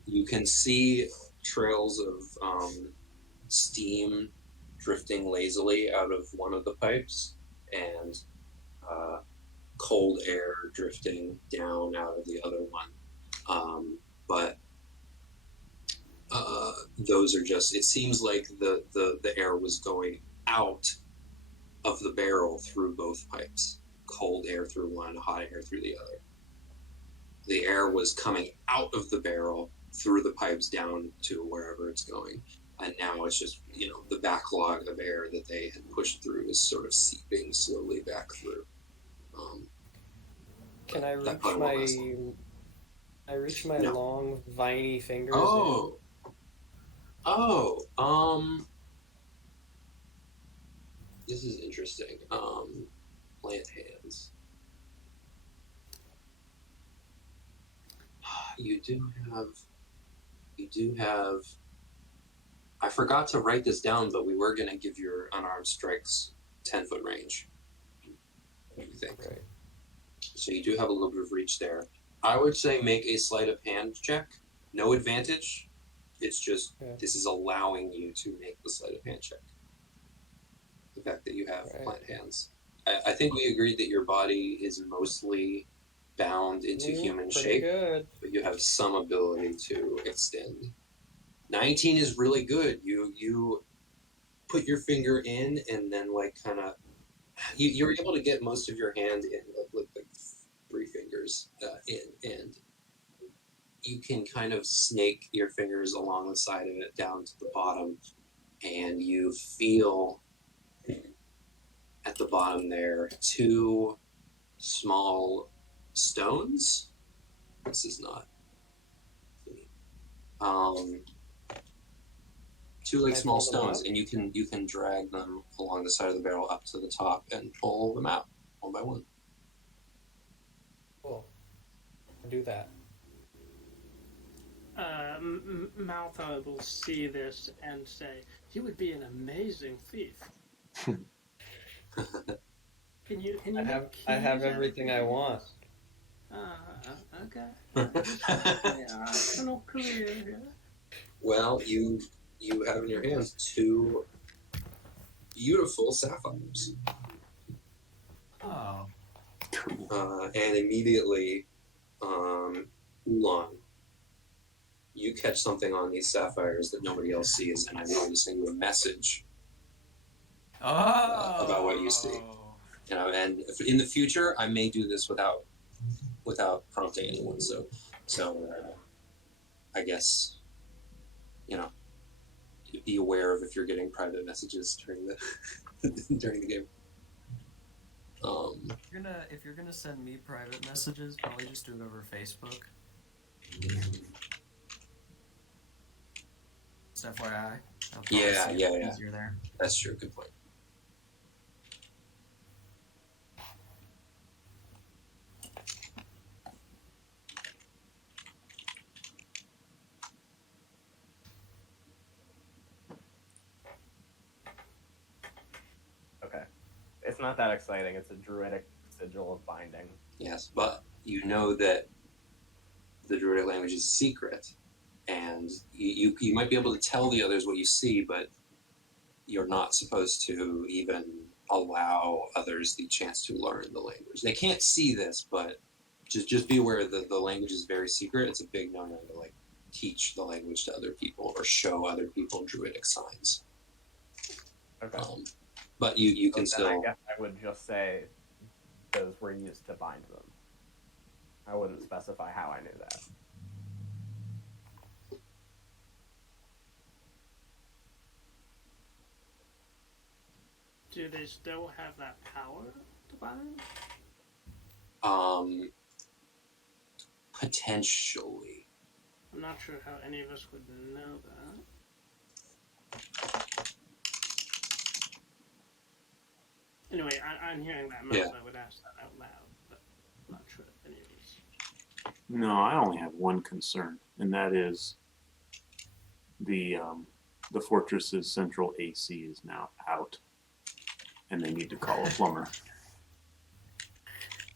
You can see trails of steam drifting lazily out of one of the pipes, and cold air drifting down out of the other one. But those are just, it seems like the air was going out of the barrel through both pipes. Cold air through one, hot air through the other. The air was coming out of the barrel through the pipes down to wherever it's going. And now it's just, the backlog of air that they had pushed through is sort of seeping slowly back through. Can I reach my No. long, viney fingers? This is interesting. Plant hands. You do have. I forgot to write this down, but we were going to give your unarmed strikes 10-foot range. What do you think? Right. So you do have a little bit of reach there. I would say make a sleight of hand check. No advantage. It's just, This is allowing you to make the sleight of hand check. The fact that you have plant hands. I think we agreed that your body is mostly bound into human shape, good. but you have some ability to extend. 19 is really good. You put your finger in and then you're able to get most of your hand in, like 3 fingers in, and you can kind of snake your fingers along the side of it down to the bottom, and you feel at the bottom there 2 small stones. This is not 2 two like Can I small pull them stones, up? and you can drag them along the side of the barrel up to the top and pull them out one by one. Cool. Do that. Malthar will see this and say, "You would be an amazing thief." Can you I make have keys everything I want. Okay. Yeah, arsenal career here. Well, you have in your hands two beautiful sapphires, Oh. Cool. and immediately, Oolon, you catch something on these sapphires that nobody else sees, and I'm going to send you a message about what you see. You know, and in the future, I may do this without prompting anyone. So I guess, you know, be aware of if you're getting private messages during the during the game. If you're gonna send me private messages, probably just do it over Facebook. Just FYI. I'll probably Yeah, see it yeah. easier there. That's true. Good point. Okay. It's not that exciting. It's a druidic sigil of binding. Yes, but you know that the Druidic language is secret, and you might be able to tell the others what you see, but you're not supposed to even allow others the chance to learn the language. They can't see this, but just be aware that the language is very secret. It's a big no-no to like teach the language to other people or show other people Druidic signs. Okay. But you So can then still. I guess I would just say those were used to bind them. I wouldn't specify how I knew that. Do they still have that power to bind? Potentially. I'm not sure how any of us would know that. Anyway, I'm hearing that. Yeah. I would ask that out loud, but I'm not sure if any of us. No, I only have one concern, and that is the fortress's central AC is now out, and they need to call a plumber.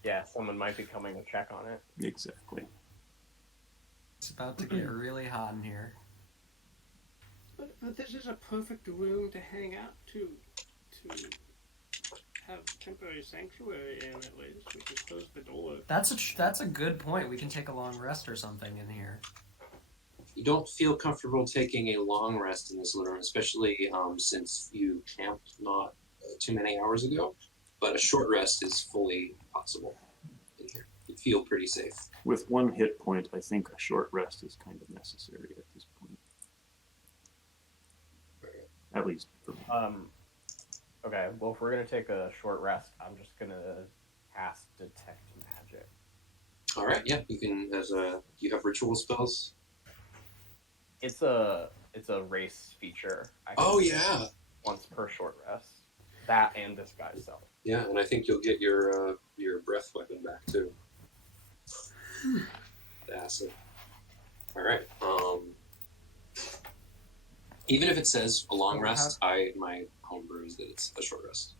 Yeah, someone might be coming to check on it. Exactly. It's about to get really hot in here. But this is a perfect room to hang out to have temporary sanctuary in at least. We can close the door. That's a good point. We can take a long rest or something in here. You don't feel comfortable taking a long rest in this little room, especially since you camped not too many hours ago. But a short rest is fully possible in here. You feel pretty safe. With one hit point, I think a short rest is kind of necessary at this point. At least for me. Okay, well, if we're going to take a short rest, I'm just going to cast Detect Magic. All right, yeah, you can. You have ritual spells. It's a race feature. I can Oh do yeah, once per short rest. That and Disguise Self. yeah, and I think you'll get your breath weapon back too. The acid. All right. Even if it says a long rest, my homebrew is that it's a short rest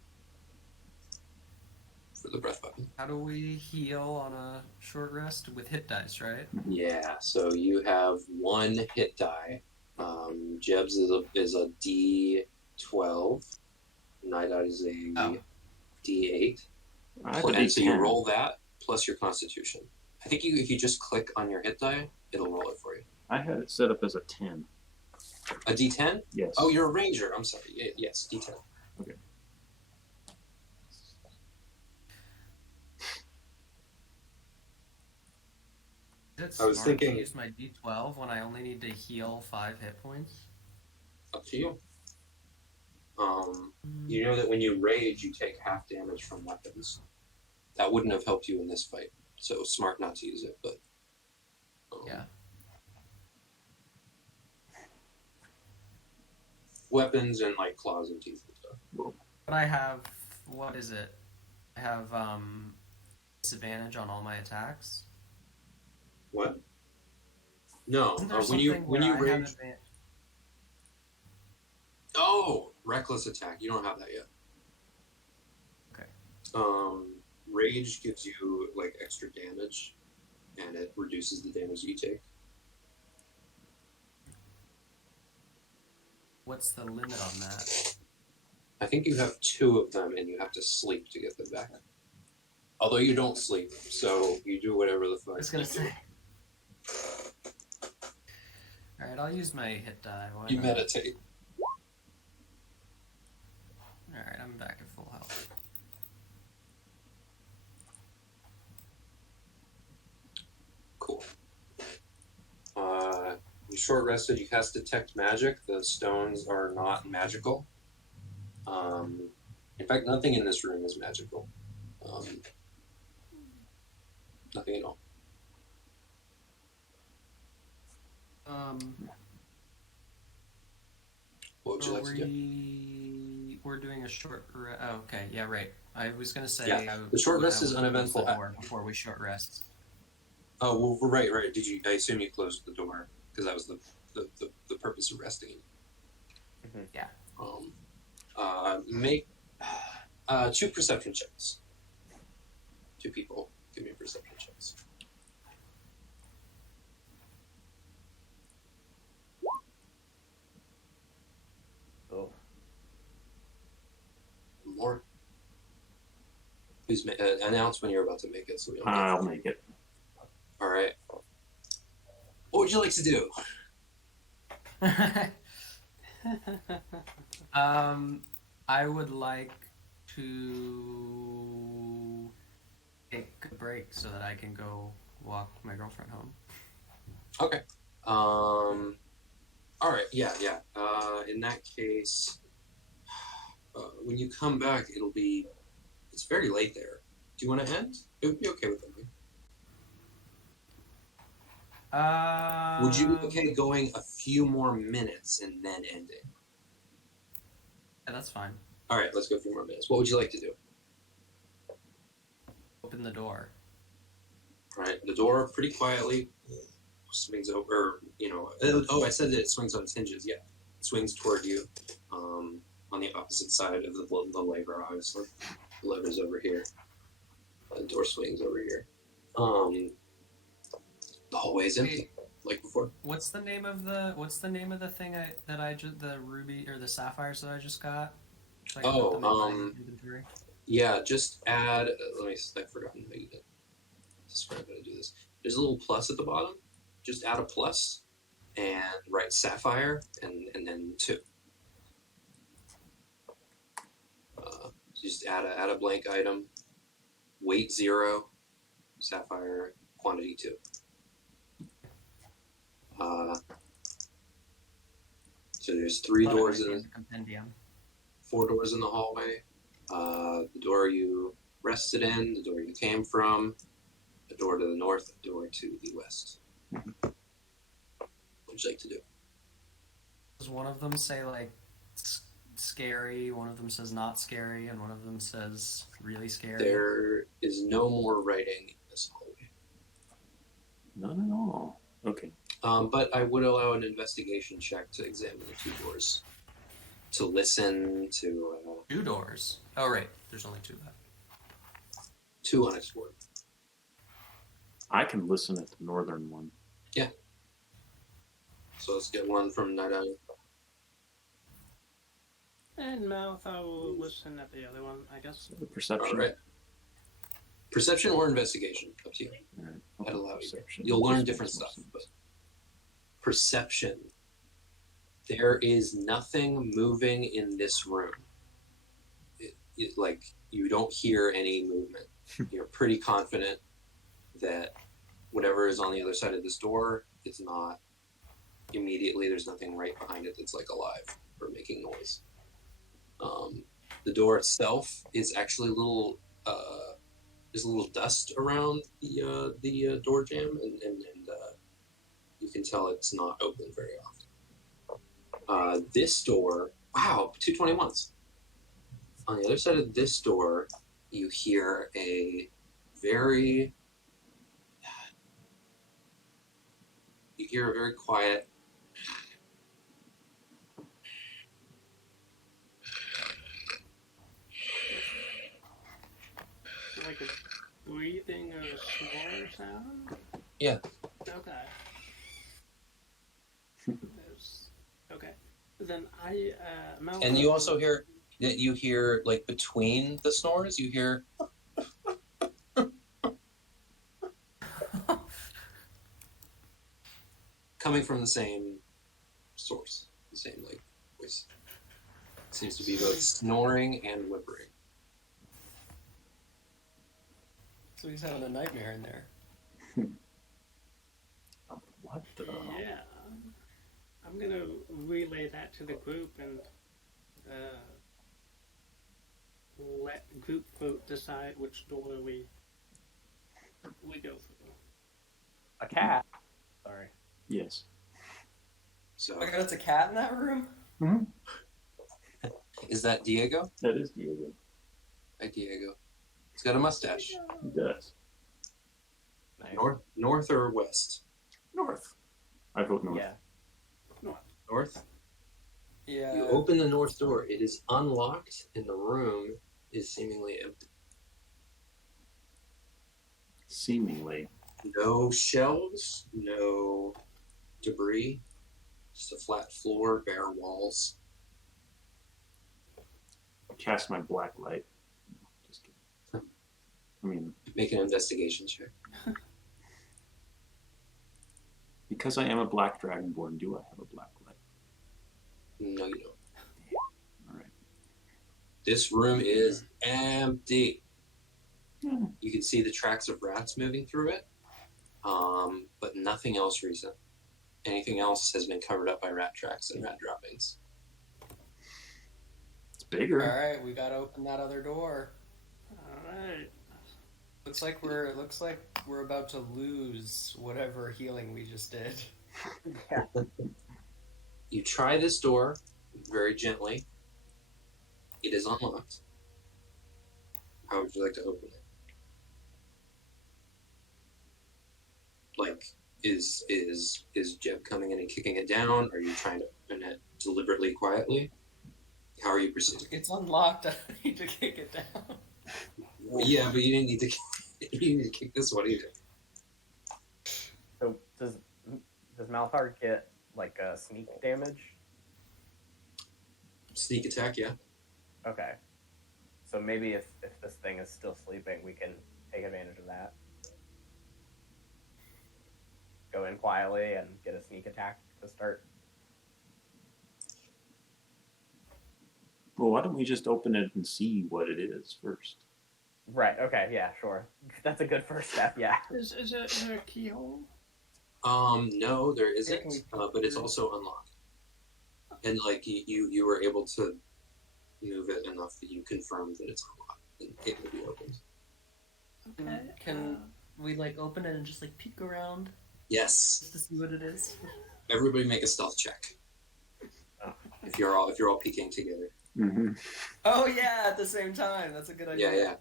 for the breath weapon. How do we heal on a short rest? With hit dice, right? Yeah. So you have one hit die. Jeb's is a D12. Naidaadi is a D8. I have a And so you D10. roll that plus your Constitution. I think if you just click on your hit die, it'll roll it for you. I had it set up as a 10. A D10? Yes. Oh, you're a ranger. I'm sorry. Yes, D10. Okay. Is it I was smart thinking- to use my D12 when I only need to heal 5 hit points? Up to you. You know that when you rage, you take half damage from weapons. That wouldn't have helped you in this fight, so it was smart not to use it. But Yeah. weapons and like claws and teeth and stuff. But I have, what is it? I have disadvantage on all my attacks. What? No. Isn't there When you something where I have rage. advantage? Oh, reckless attack. You don't have that yet. Okay. Rage gives you like extra damage, and it reduces the damage you take. What's the limit on that? I think you have 2 of them, and you have to sleep to get them back. Although you don't sleep, so you do whatever the fuck. I was gonna you say. Alright, I'll use my hit die. Why do. You not? meditate. Alright, I'm back at full health. Cool. You short rested. You cast detect magic. The stones are not magical. In fact, nothing in this room is magical. Nothing at all. What would you like to do? We're doing a short rest. Oh, okay, yeah, right. I was gonna say. Yeah, the short rest is uneventful. Before we short rest. Oh, well, right. Did you? I assume you closed the door because that was the purpose of resting. Mm-hmm. Yeah. Make 2 perception checks. 2 people, give me perception checks. Oh. More. Please announce when you're about to make it, so we don't. I'll make it. All right. What would you like to do? I would like to take a break so that I can go walk my girlfriend home. Okay. All right. Yeah. In that case, when you come back, it's very late there. Do you want to end? It would be okay with me. Would you be okay going a few more minutes and then ending? Yeah, that's fine. All right, let's go a few more minutes. What would you like to do? Open the door. All right, the door pretty quietly swings over. Oh, I said that it swings on its hinges. Yeah, it swings toward you, on the opposite side of the lever. Obviously, the lever's over here. The door swings over here. The hallway is empty, like before. What's the name of the thing the ruby or the sapphires that I just got? So I can put them in my inventory? Yeah, just add. I've forgotten how you describe how to do this. There's a little plus at the bottom. Just add a plus and write sapphire and then 2. Just add a blank item. Weight 0, sapphire, quantity 2. So there's 3 doors in the compendium. 4 doors in the hallway. The door you rested in, the door you came from, the door to the north, the door to the west. What would you like to do? Does one of them say like scary, one of them says not scary, and one of them says really scary? There is no more writing in this hallway. None at all. Okay. But I would allow an investigation check to examine the 2 doors. To listen to... 2 doors? Oh, right. There's only 2 left. 2 unexplored. I can listen at the northern one. Yeah. So let's get one from Naidaadi. And Malthar will listen at the other one, I guess. The perception. All right. Perception or investigation, up to you. All right. That allows you. Perception. You'll learn different stuff. But perception. There is nothing moving in this room. Like, you don't hear any movement. You're pretty confident that whatever is on the other side of this door, it's not immediately, there's nothing right behind it that's like alive or making noise. The door itself is actually there's a little dust around the door jamb, and you can tell it's not open very often. This door, Wow, 221s. On the other side of this door, you hear a very quiet Like a breathing or a snore sound? Yeah. Okay. Okay. Then Malthar and you also hear that you hear like between the snores you hear coming from the same source, the same like voice. Seems to be both snoring and whimpering. So he's having a nightmare in there. What the? Yeah. I'm gonna relay that to the group and let group vote decide which door we go through. A cat. Sorry. Yes. So Oh my god, it's a cat in that room? Mm-hmm. is that Diego? That is Diego. Hi, Diego. He's got a mustache. He does. Nice. North or west? North. I vote north. Yeah. North. Yeah. You open the north door. It is unlocked, and the room is seemingly empty. Seemingly. No shelves, no debris, just a flat floor, bare walls. Cast my black light. Just kidding. I mean, Make an investigation check. because I am a black dragonborn, do I have a black light? No, you don't. All right. This room is empty. Hmm. You can see the tracks of rats moving through it, but nothing else recent. Anything else has been covered up by rat tracks and rat droppings. It's bigger. Alright, we gotta open that other door. Alright. Looks like we're about to lose whatever healing we just did. Yeah. You try this door very gently. It is unlocked. How would you like to open it? Like, is Jeb coming in and kicking it down? Are you trying to open it deliberately, quietly? How are you proceeding? It's unlocked. I don't need to kick it down. Yeah, but you didn't need to. You need to kick this one either. So does Malthar get like a sneak damage? Sneak attack, yeah. Okay. So maybe if this thing is still sleeping, we can take advantage of that. Go in quietly and get a sneak attack to start. Well, why don't we just open it and see what it is first? Right, okay, yeah, sure. That's a good first step, yeah. Is there a keyhole? No, there Yeah, isn't, can we- but it's also unlocked. And like you were able to move it enough that you confirmed that it's unlocked and it will be opened. Okay. Can we like open it and just like peek around Yes. just to see what it is? Everybody make a stealth check. If you're all peeking together. Mm-hmm. Oh yeah, at the same time. That's a good idea. Yeah.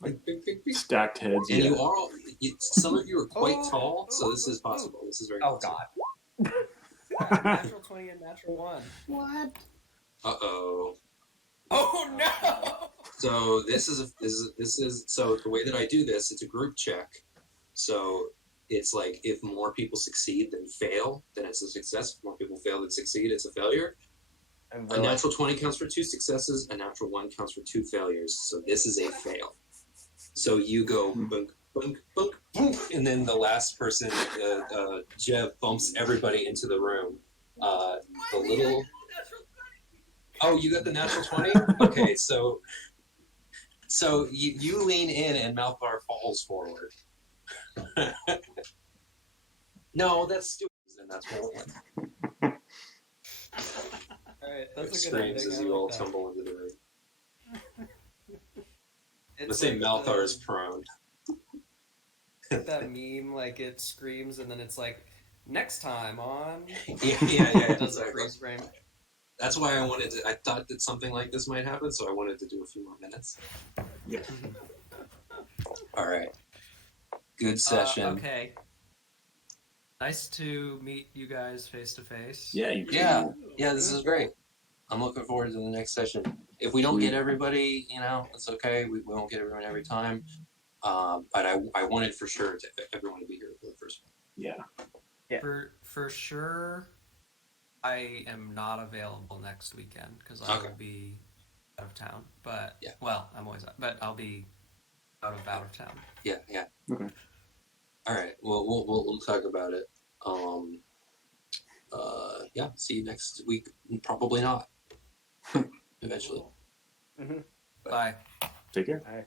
Like bing, bing, bing. Stacked heads. And Yeah. you are all, some of you are quite Oh, tall, so oh, this is oh, possible. This is very Oh possible. god. Yeah, natural 20 and natural 1. What? Uh-oh. Oh no! So this is so the way that I do this, it's a group check. So it's like if more people succeed than fail, then it's a success. If more people fail than succeed, it's a failure. And A natural 20 counts for 2 successes, a natural 1 counts for 2 failures. So this is a fail. So you go bunk, bunk, bunk, bunk, and then the last person, Jeb, bumps everybody into the room. The little... Oh, you got the natural 20? Okay, so you lean in and Malthar falls forward. No, that's stupid. And that's more like Alright, that's a good screams ending. as I you all like that. tumble into the room. Let's It's say like Malthar is prone. that meme, like it screams and then it's like, next time on... Yeah, It does a exactly. freeze frame. That's why I wanted to. I thought that something like this might happen, so I wanted to do a few more minutes. Yeah. All right. Good session. Okay. Nice to meet you guys face to face. Yeah, you Yeah. Yeah, this is great. I'm looking forward to the next session. If we don't get everybody, it's okay. We won't get everyone every time. But I wanted for sure everyone to be here for the first one. Yeah. For sure, I am not available next weekend because I will be out of town. But Yeah. well, I'm always out, but I'll be out of town. Yeah. Okay. All right. Well, we'll talk about it. Yeah. See you next week. Probably not. Eventually. Mm-hmm. Bye. Take care. All right.